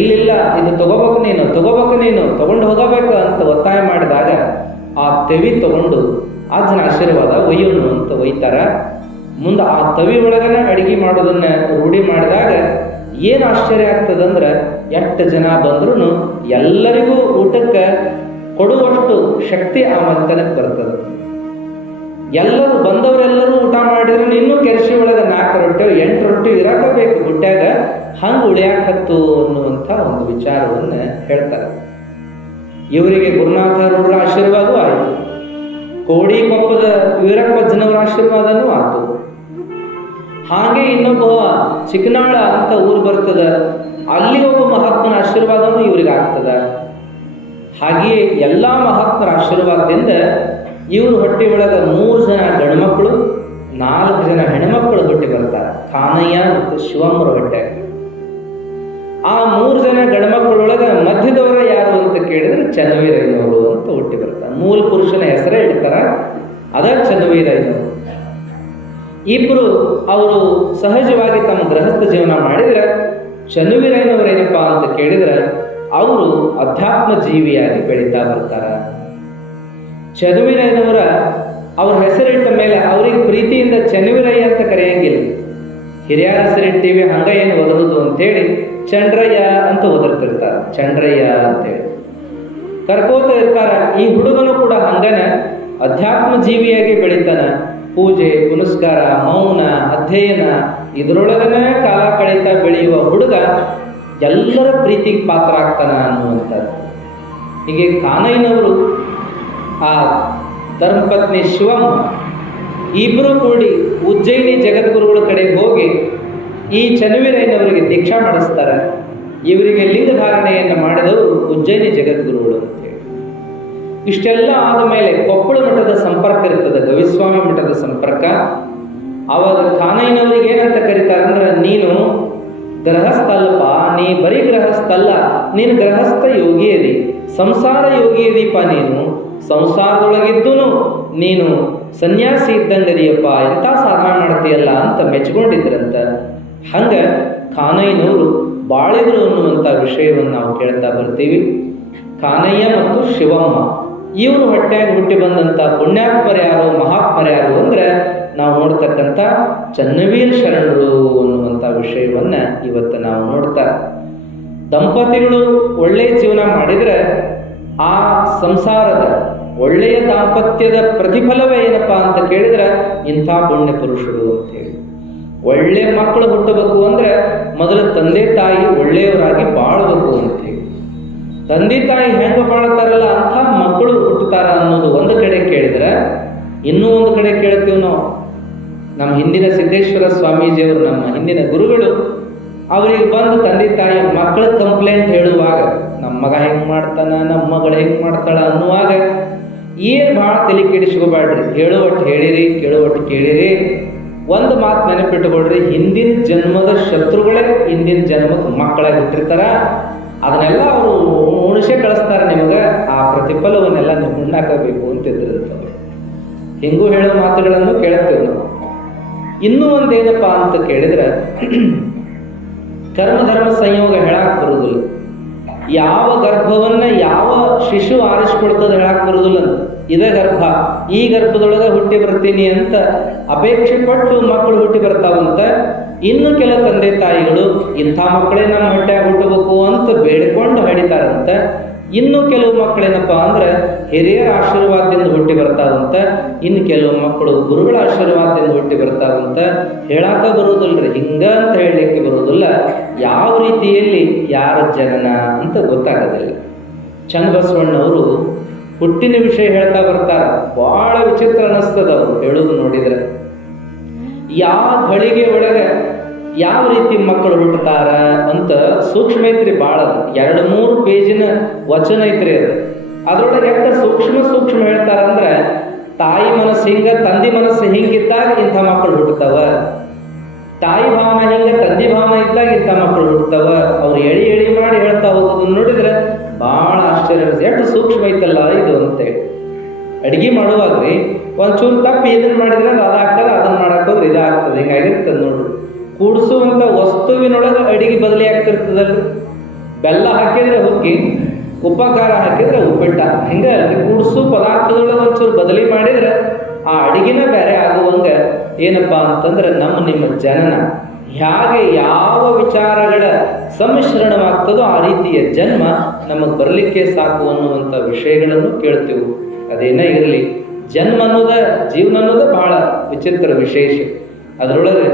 ಇಲ್ಲ, ಇದು ತಗೋಬೇಕು ನೀನು ತಗೊಂಡು ಹೋಗಬೇಕು ಅಂತ ಒತ್ತಾಯ ಮಾಡಿದಾಗ ಆ ತವಿ ತಗೊಂಡು ಅಜ್ಜನ ಆಶೀರ್ವಾದ ಒಯ್ಯೋನು ಅಂತ ಒಯ್ತಾರ. ಮುಂದೆ ಆ ತವಿ ಒಳಗನೆ ಅಡಿಗೆ ಮಾಡೋದನ್ನ ರೂಢಿ ಮಾಡಿದಾಗ ಏನು ಆಶ್ಚರ್ಯ ಆಗ್ತದಂದ್ರೆ, ಎಷ್ಟು ಜನ ಬಂದ್ರೂ ಎಲ್ಲರಿಗೂ ಊಟಕ್ಕೆ ಕೊಡುವಷ್ಟು ಶಕ್ತಿ ಆ ಮಂತನಕ್ಕೆ ಬರ್ತದೆ. ಎಲ್ಲರೂ ಬಂದವರೆಲ್ಲರೂ ಊಟ ಮಾಡಿದ್ರು ಇನ್ನೂ ಕೆರಸಿ ಒಳಗೆ 4 ರೊಟ್ಟಿ 8 ರೊಟ್ಟಿ ಇರಕಬೇಕು ಗುಡ್ಡ್ಯಾಗ, ಹಂಗೆ ಉಳಿಯಾಕತ್ತು ಅನ್ನುವಂಥ ಒಂದು ವಿಚಾರವನ್ನು ಹೇಳ್ತಾರೆ. ಇವರಿಗೆ ಗುರುನಾಥಾರೂಢರ ಆಶೀರ್ವಾದವೂ ಆಯಿತು, ಕೋಡಿಕೊಪ್ಪದ ವೀರಪ್ಪಜ್ಜನವರ ಆಶೀರ್ವಾದನೂ ಆಯಿತು. ಹಾಗೆ ಇನ್ನೊಬ್ಬ ಚಿಕ್ಕನಾಳ ಅಂತ ಊರು ಬರ್ತದ, ಅಲ್ಲಿ ಒಬ್ಬ ಮಹಾತ್ಮನ ಆಶೀರ್ವಾದನೂ ಇವ್ರಿಗೆ ಆಗ್ತದ. ಹಾಗೆಯೇ ಎಲ್ಲ ಮಹಾತ್ಮರ ಆಶೀರ್ವಾದದಿಂದ ಇವ್ರ ಹೊಟ್ಟೆ ಒಳಗೆ 3 ಜನ ಗಂಡ್ಮಕ್ಳು 4 ಜನ ಹೆಣ್ಮಕ್ಳು ಹುಟ್ಟಿ ಬರ್ತಾರೆ, ಖಾನಯ್ಯ ಮತ್ತು ಶಿವಮ್ಮರ ಹೊಟ್ಟೆ. ಆ 3 ಜನ ಗಂಡ್ಮಕ್ಳೊಳಗೆ ಮಧ್ಯದವರ ಯಾರು ಅಂತ ಕೇಳಿದ್ರೆ ಚನ್ನವೀರಯ್ಯನವರು ಅಂತ ಹುಟ್ಟಿ ಬರ್ತಾರೆ. ಮೂಲ ಪುರುಷನ ಹೆಸರೇ ಇಡ್ತಾರ, ಅದ ಚನ್ನವೀರಯ್ಯನವರು. ಇಬ್ಬರು ಅವರು ಸಹಜವಾಗಿ ತಮ್ಮ ಗೃಹಸ್ಥ ಜೀವನ ಮಾಡಿದ್ರೆ, ಚನ್ನವೀರಯ್ಯನವರೇನಪ್ಪ ಅಂತ ಕೇಳಿದ್ರೆ ಅವರು ಅಧ್ಯಾತ್ಮ ಜೀವಿಯಾಗಿ ಬೆಳೀತಾ ಬರ್ತಾರೆ. ಚನ್ನವೀರಯ್ಯನವರ ಅವ್ರ ಹೆಸರಿಟ್ಟ ಮೇಲೆ ಅವ್ರಿಗೆ ಪ್ರೀತಿಯಿಂದ ಚನ್ನವೀರಯ್ಯ ಅಂತ ಕರೆಯಂಗಿಲ್ಲ. ಹಿರಿಯರ ಹೆಸರಿಟ್ಟಿವಿ ಹಂಗ ಏನು ಒದರುದು ಅಂತೇಳಿ ಚಂಡ್ರಯ್ಯ ಅಂತ ಒದರ್ತಿರ್ತಾರೆ, ಚಂಡ್ರಯ್ಯ ಅಂತೇಳಿ ಕರ್ಕೋತ ಇರ್ತಾರ. ಈ ಹುಡುಗನು ಕೂಡ ಹಂಗನ ಅಧ್ಯಾತ್ಮ ಜೀವಿಯಾಗಿ ಬೆಳಿತಾನ. ಪೂಜೆ ಪುನಸ್ಕಾರ, ಮೌನ, ಅಧ್ಯಯನ ಇದರೊಳಗನೆ ಕಾಲ ಕಳೀತಾ ಬೆಳೆಯುವ ಹುಡುಗ ಎಲ್ಲರ ಪ್ರೀತಿಗೆ ಪಾತ್ರ ಆಗ್ತಾನ ಅನ್ನುವಂಥದ್ದು. ಹೀಗೆ ಖಾನಯ್ಯನವರು ಆ ಧರ್ಮಪತ್ನಿ ಶಿವಮ್ಮ ಇಬ್ಬರು ಕೂಡಿ ಉಜ್ಜಯಿನಿ ಜಗದ್ಗುರುಗಳ ಕಡೆ ಹೋಗಿ ಈ ಚನ್ನವೀರಯ್ಯನವರಿಗೆ ದೀಕ್ಷಾ ಮಾಡಿಸ್ತಾರೆ. ಇವರಿಗೆ ಲಿಂಗ ಧಾರಣೆಯನ್ನು ಮಾಡಿದವರು ಉಜ್ಜಯಿನಿ ಜಗದ್ಗುರುಗಳು ಅಂತೇಳಿ. ಇಷ್ಟೆಲ್ಲ ಆದ ಮೇಲೆ ಕೊಪ್ಪಳ ಮಠದ ಸಂಪರ್ಕ ಇರ್ತದೆ, ಗವಿಸ್ವಾಮಿ ಮಠದ ಸಂಪರ್ಕ. ಆವಾಗ ಖಾನಯ್ಯನವರಿಗೆ ಏನಂತ ಕರೀತಾರೆ ಅಂದ್ರೆ, ನೀನು ಗೃಹಸ್ಥ ಅಲ್ಪ, ನೀ ಬರೀ ಗೃಹಸ್ಥ ಅಲ್ಲ, ನೀನು ಗೃಹಸ್ಥ ಯೋಗಿ ಅದಿ, ಸಂಸಾರ ಯೋಗಿ ಅದೀಪ. ನೀನು ಸಂಸಾರದೊಳಗಿದ್ದೂ ನೀನು ಸನ್ಯಾಸಿ ಇದ್ದಂಗದಿಯಪ್ಪ, ಎಂಥ ಸಾಧನ ಮಾಡ್ತೀಯಲ್ಲ ಅಂತ ಮೆಚ್ಕೊಂಡಿದ್ರಂತ. ಹಂಗೆ ಕಾನಯ್ಯನವರು ಬಾಳಿದ್ರು ಅನ್ನುವಂಥ ವಿಷಯವನ್ನು ನಾವು ಕೇಳ್ತಾ ಬರ್ತೀವಿ. ಕಾನಯ್ಯ ಮತ್ತು ಶಿವಮ್ಮ ಇವರು ಹೊಟ್ಟೆಯಾಗಿ ಹುಟ್ಟಿ ಬಂದಂಥ ಪುಣ್ಯಾತ್ಮರು ಯಾರು, ಮಹಾತ್ಮರು ಯಾರು ಅಂದರೆ ನಾವು ನೋಡ್ತಕ್ಕಂಥ ಚನ್ನವೀರ ಶರಣರು ಅನ್ನುವಂಥ ವಿಷಯವನ್ನು ಇವತ್ತು ನಾವು ನೋಡ್ತಾ, ದಂಪತಿಗಳು ಒಳ್ಳೆಯ ಜೀವನ ಮಾಡಿದರೆ ಆ ಸಂಸಾರದ ಒಳ್ಳೆಯ ದಾಂಪತ್ಯದ ಪ್ರತಿಫಲವೇ ಏನಪ್ಪ ಅಂತ ಕೇಳಿದ್ರೆ ಇಂಥ ಪುಣ್ಯ ಪುರುಷರು ಅಂತೇಳಿ. ಒಳ್ಳೆಯ ಮಕ್ಕಳು ಹುಟ್ಟಬೇಕು ಅಂದರೆ ಮೊದಲು ತಂದೆ ತಾಯಿ ಒಳ್ಳೆಯವರಾಗಿ ಬಾಳಬೇಕು ಅಂತೇಳಿ. ತಂದೆ ತಾಯಿ ಹೆಂಗೆ ಬಾಳ್ತಾರಲ್ಲ ಅಂಥ ಮಕ್ಕಳು ಹುಟ್ಟುತ್ತಾರ ಅನ್ನೋದು ಒಂದು ಕಡೆ ಕೇಳಿದ್ರೆ, ಇನ್ನೂ ಒಂದು ಕಡೆ ಕೇಳ್ತೀವಿ ನಾವು. ನಮ್ಮ ಹಿಂದಿನ ಸಿದ್ದೇಶ್ವರ ಸ್ವಾಮೀಜಿಯವರು, ನಮ್ಮ ಹಿಂದಿನ ಗುರುಗಳು, ಅವ್ರಿಗೆ ಬಂದು ತಂದೆ ತಾಯಿ ಮಕ್ಕಳ ಕಂಪ್ಲೇಂಟ್ ಹೇಳುವಾಗ, ನಮ್ಮ ಮಗ ಹೆಂಗೆ ಮಾಡ್ತಾನ, ನಮ್ಮ ಮಗಳು ಹೆಂಗೆ ಮಾಡ್ತಾಳ ಅನ್ನುವಾಗ ಏನು ಭಾಳ ತಲೆ ಕೆಡಿಸ್ಕೋಬೇಡ್ರಿ, ಹೇಳುವಟ್ಟು ಹೇಳಿರಿ, ಕೇಳುವಟ್ಟು ಕೇಳಿರಿ. ಒಂದು ಮಾತು ನೆನಪಿಟ್ಟುಕೊಳ್ರಿ, ಹಿಂದಿನ ಜನ್ಮದ ಶತ್ರುಗಳೇ ಇಂದಿನ ಜನ್ಮಕ್ಕೆ ಮಕ್ಕಳಾಗಿ ಹುಟ್ಟಿರ್ತಾರ. ಅದನ್ನೆಲ್ಲ ಅವರು ಉಣಿಸೇ ಕಳಿಸ್ತಾರೆ ನಿಮಗೆ, ಆ ಪ್ರತಿಫಲವನ್ನೆಲ್ಲ ನೀವು ಉಣ್ಣಾಕಬೇಕು ಅಂತಿದ್ದಿರ್ತವೆ. ಹಿಂಗೂ ಹೇಳೋ ಮಾತುಗಳನ್ನು ಕೇಳ್ತೇವೆ ನಾವು. ಇನ್ನೂ ಒಂದೇನಪ್ಪ ಅಂತ ಕೇಳಿದ್ರೆ, ಕರ್ಮಧರ್ಮ ಸಂಯೋಗ ಹೇಳಕ್ ಬರುವುದಿಲ್ಲ. ಯಾವ ಗರ್ಭವನ್ನ ಯಾವ ಶಿಶು ಆರಿಸ್ಕೊಡ್ತದೆ ಹೇಳಕ್ ಬರುವುದಿಲ್ಲ ಅಂತ. ಇದೇ ಗರ್ಭ, ಈ ಗರ್ಭದೊಳಗೆ ಹುಟ್ಟಿ ಬರ್ತೀನಿ ಅಂತ ಅಪೇಕ್ಷೆ ಪಟ್ಟು ಮಕ್ಕಳು ಹುಟ್ಟಿ ಬರ್ತಾವಂತ. ಇನ್ನು ಕೆಲ ತಂದೆ ತಾಯಿಗಳು ಇಂಥ ಮಕ್ಕಳೇ ನಮ್ಮ ಹೊಟ್ಟೆಯಾಗ ಹುಟ್ಟಬೇಕು ಅಂತ ಬೇಡ್ಕೊಂಡು ಹಡಿತಾರಂತ. ಇನ್ನು ಕೆಲವು ಮಕ್ಕಳೇನಪ್ಪ ಅಂದ್ರೆ ಹಿರಿಯರ ಆಶೀರ್ವಾದದಿಂದ ಹುಟ್ಟಿ ಬರ್ತಾವಂತ. ಇನ್ನು ಕೆಲವು ಮಕ್ಕಳು ಗುರುಗಳ ಆಶೀರ್ವಾದದಿಂದ ಹುಟ್ಟಿ ಬರ್ತಾವಂತ. ಹೇಳಾಕ ಬರುವುದಿಲ್ಲರಿ, ಹಿಂಗ ಅಂತ ಹೇಳಲಿಕ್ಕೆ ಬರುವುದಿಲ್ಲ. ಯಾವ ರೀತಿಯಲ್ಲಿ ಯಾರ ಜನನ ಅಂತ ಗೊತ್ತಾಗೋದಿಲ್ಲ. ಚನ್ನಬಸವಣ್ಣವರು ಹುಟ್ಟಿನ ವಿಷಯ ಹೇಳ್ತಾ ಬರ್ತಾರ. ಬಹಳ ವಿಚಿತ್ರ ಅನಿಸ್ತದ ಅವರು ಹೇಳುವುದು ನೋಡಿದ್ರೆ. ಯಾವ ಗಳಿಗೆ ಒಳಗೆ ಯಾವ ರೀತಿ ಮಕ್ಕಳು ಹುಟ್ಟುತ್ತಾರ ಅಂತ ಸೂಕ್ಷ್ಮ ಐತ್ರಿ. ಭಾಳ 2-3 ಪೇಜಿನ ವಚನ ಐತ್ರಿ ಅದು. ಅದ್ರೊಳಗೆ ಎಷ್ಟು ಸೂಕ್ಷ್ಮ ಹೇಳ್ತಾರಂದ್ರೆ, ತಾಯಿ ಮನಸ್ಸು ಹಿಂಗ, ತಂದೆ ಮನಸ್ಸು ಹಿಂಗಿದ್ದಾಗ ಇಂಥ ಮಕ್ಕಳು ಹುಟ್ಟುತ್ತಾವ, ತಾಯಿ ಭಾವನ ಹಿಂಗ, ತಂದೆ ಭಾವನ ಇದ್ದಾಗ ಇಂಥ ಮಕ್ಕಳು ಹುಟ್ಟುತ್ತಾವ. ಅವ್ರು ಎಳಿ ಮಾಡಿ ಹೇಳ್ತಾ ಹೋಗೋದನ್ನ ನೋಡಿದ್ರೆ ಭಾಳ ಆಶ್ಚರ್ಯ. ಎಷ್ಟು ಸೂಕ್ಷ್ಮ ಐತಲ್ಲ ಇದು ಅಂತೇಳಿ. ಅಡುಗೆ ಮಾಡುವಾಗ್ರಿ ಒಂಚೂರು ತಪ್ಪು ಇದನ್ನು ಮಾಡಿದ್ರೆ ಅದಾಗ್ತದೆ, ಅದನ್ನು ಮಾಡಾಕೋದ್ರೆ ಇದಾಗ್ತದೆ, ಹಿಂಗಾಗಿರ್ತದೆ ನೋಡ್ರಿ. ಕೂಡಿಸುವಂಥ ವಸ್ತುವಿನೊಳಗೆ ಅಡಿಗೆ ಬದಲಿ ಆಗ್ತಿರ್ತದಲ್ರಿ. ಬೆಲ್ಲ ಹಾಕಿದ್ರೆ ಹುಕ್ಕಿ, ಉಪ್ಪ ಖಾರ ಹಾಕಿದ್ರೆ ಉಪ್ಪಿಟ್ಟ, ಹಿಂಗೆ ಅಲ್ರಿ. ಕೂಡಿಸು ಪದಾರ್ಥದೊಳಗೆ ಒಂಚೂರು ಬದಲಿ ಮಾಡಿದ್ರೆ ಆ ಅಡಿಗೆನ ಬೇರೆ ಆಗುವಂಗೆ ಏನಪ್ಪ ಅಂತಂದ್ರೆ ನಿಮ್ಮ ಜನನ ಹೇಗೆ ಯಾವ ವಿಚಾರಗಳ ಸಮ್ಮಿಶ್ರಣವಾಗ್ತದೋ ಆ ರೀತಿಯ ಜನ್ಮ ನಮಗೆ ಬರಲಿಕ್ಕೆ ಸಾಕು ಅನ್ನುವಂಥ ವಿಷಯಗಳನ್ನು ಕೇಳ್ತೀವಿ. ಅದೇನೇ ಇರಲಿ, ಜನ್ಮ ಅನ್ನೋದ, ಜೀವನ ಅನ್ನೋದು ಬಹಳ ವಿಚಿತ್ರ ವಿಶೇಷ. ಅದರೊಳಗೆ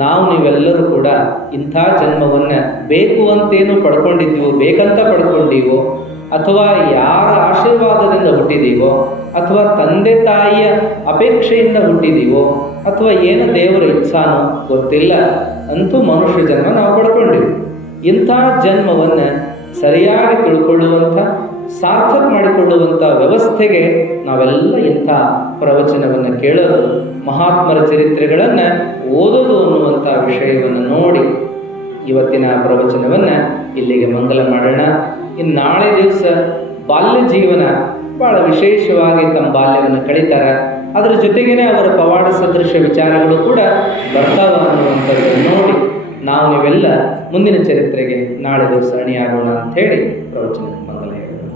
ನಾವು ನೀವೆಲ್ಲರೂ ಕೂಡ ಇಂಥ ಜನ್ಮವನ್ನು ಬೇಕು ಅಂತೇನು ಪಡ್ಕೊಂಡಿದ್ದೀವೋ, ಬೇಕಂತ ಪಡ್ಕೊಂಡಿವೋ, ಅಥವಾ ಯಾರ ಆಶೀರ್ವಾದದಿಂದ ಹುಟ್ಟಿದೀವೋ, ಅಥವಾ ತಂದೆ ತಾಯಿಯ ಅಪೇಕ್ಷೆಯಿಂದ ಹುಟ್ಟಿದೀವೋ, ಅಥವಾ ಏನು ದೇವರ ಇಚ್ಛಾನೋ ಗೊತ್ತಿಲ್ಲ, ಅಂತೂ ಮನುಷ್ಯ ಜನ್ಮ ನಾವು ಪಡ್ಕೊಂಡಿವಿ. ಇಂಥ ಜನ್ಮವನ್ನು ಸರಿಯಾಗಿ ತಿಳ್ಕೊಳ್ಳುವಂಥ, ಸಾರ್ಥಕ ಮಾಡಿಕೊಳ್ಳುವಂಥ ವ್ಯವಸ್ಥೆಗೆ ನಾವೆಲ್ಲ ಇಂಥ ಪ್ರವಚನವನ್ನು ಕೇಳೋದು, ಮಹಾತ್ಮರ ಚರಿತ್ರೆಗಳನ್ನು ಓದೋದು ಅನ್ನುವಂಥ ವಿಷಯವನ್ನು ನೋಡಿ ಇವತ್ತಿನ ಪ್ರವಚನವನ್ನು ಇಲ್ಲಿಗೆ ಮಂಗಲ ಮಾಡೋಣ. ಇನ್ನು ನಾಳೆ ದಿವಸ ಬಾಲ್ಯ ಜೀವನ ಭಾಳ ವಿಶೇಷವಾಗಿ ತಮ್ಮ ಬಾಲ್ಯವನ್ನು ಕಳೀತಾರೆ. ಅದರ ಜೊತೆಗೇ ಅವರ ಪವಾಡ ಸದೃಶ ವಿಚಾರಗಳು ಕೂಡ ಬರ್ತಾವ ಅನ್ನುವಂಥದ್ದನ್ನು ನೋಡಿ ನಾವು ನೀವೆಲ್ಲ ಮುಂದಿನ ಚರಿತ್ರೆಗೆ ನಾಳೆ ದಿವಸ ಅಣಿಯಾಗೋಣ ಅಂತ ಹೇಳಿ ಪ್ರವಚನ ಮಂಗಲ ಹೇಳೋಣ.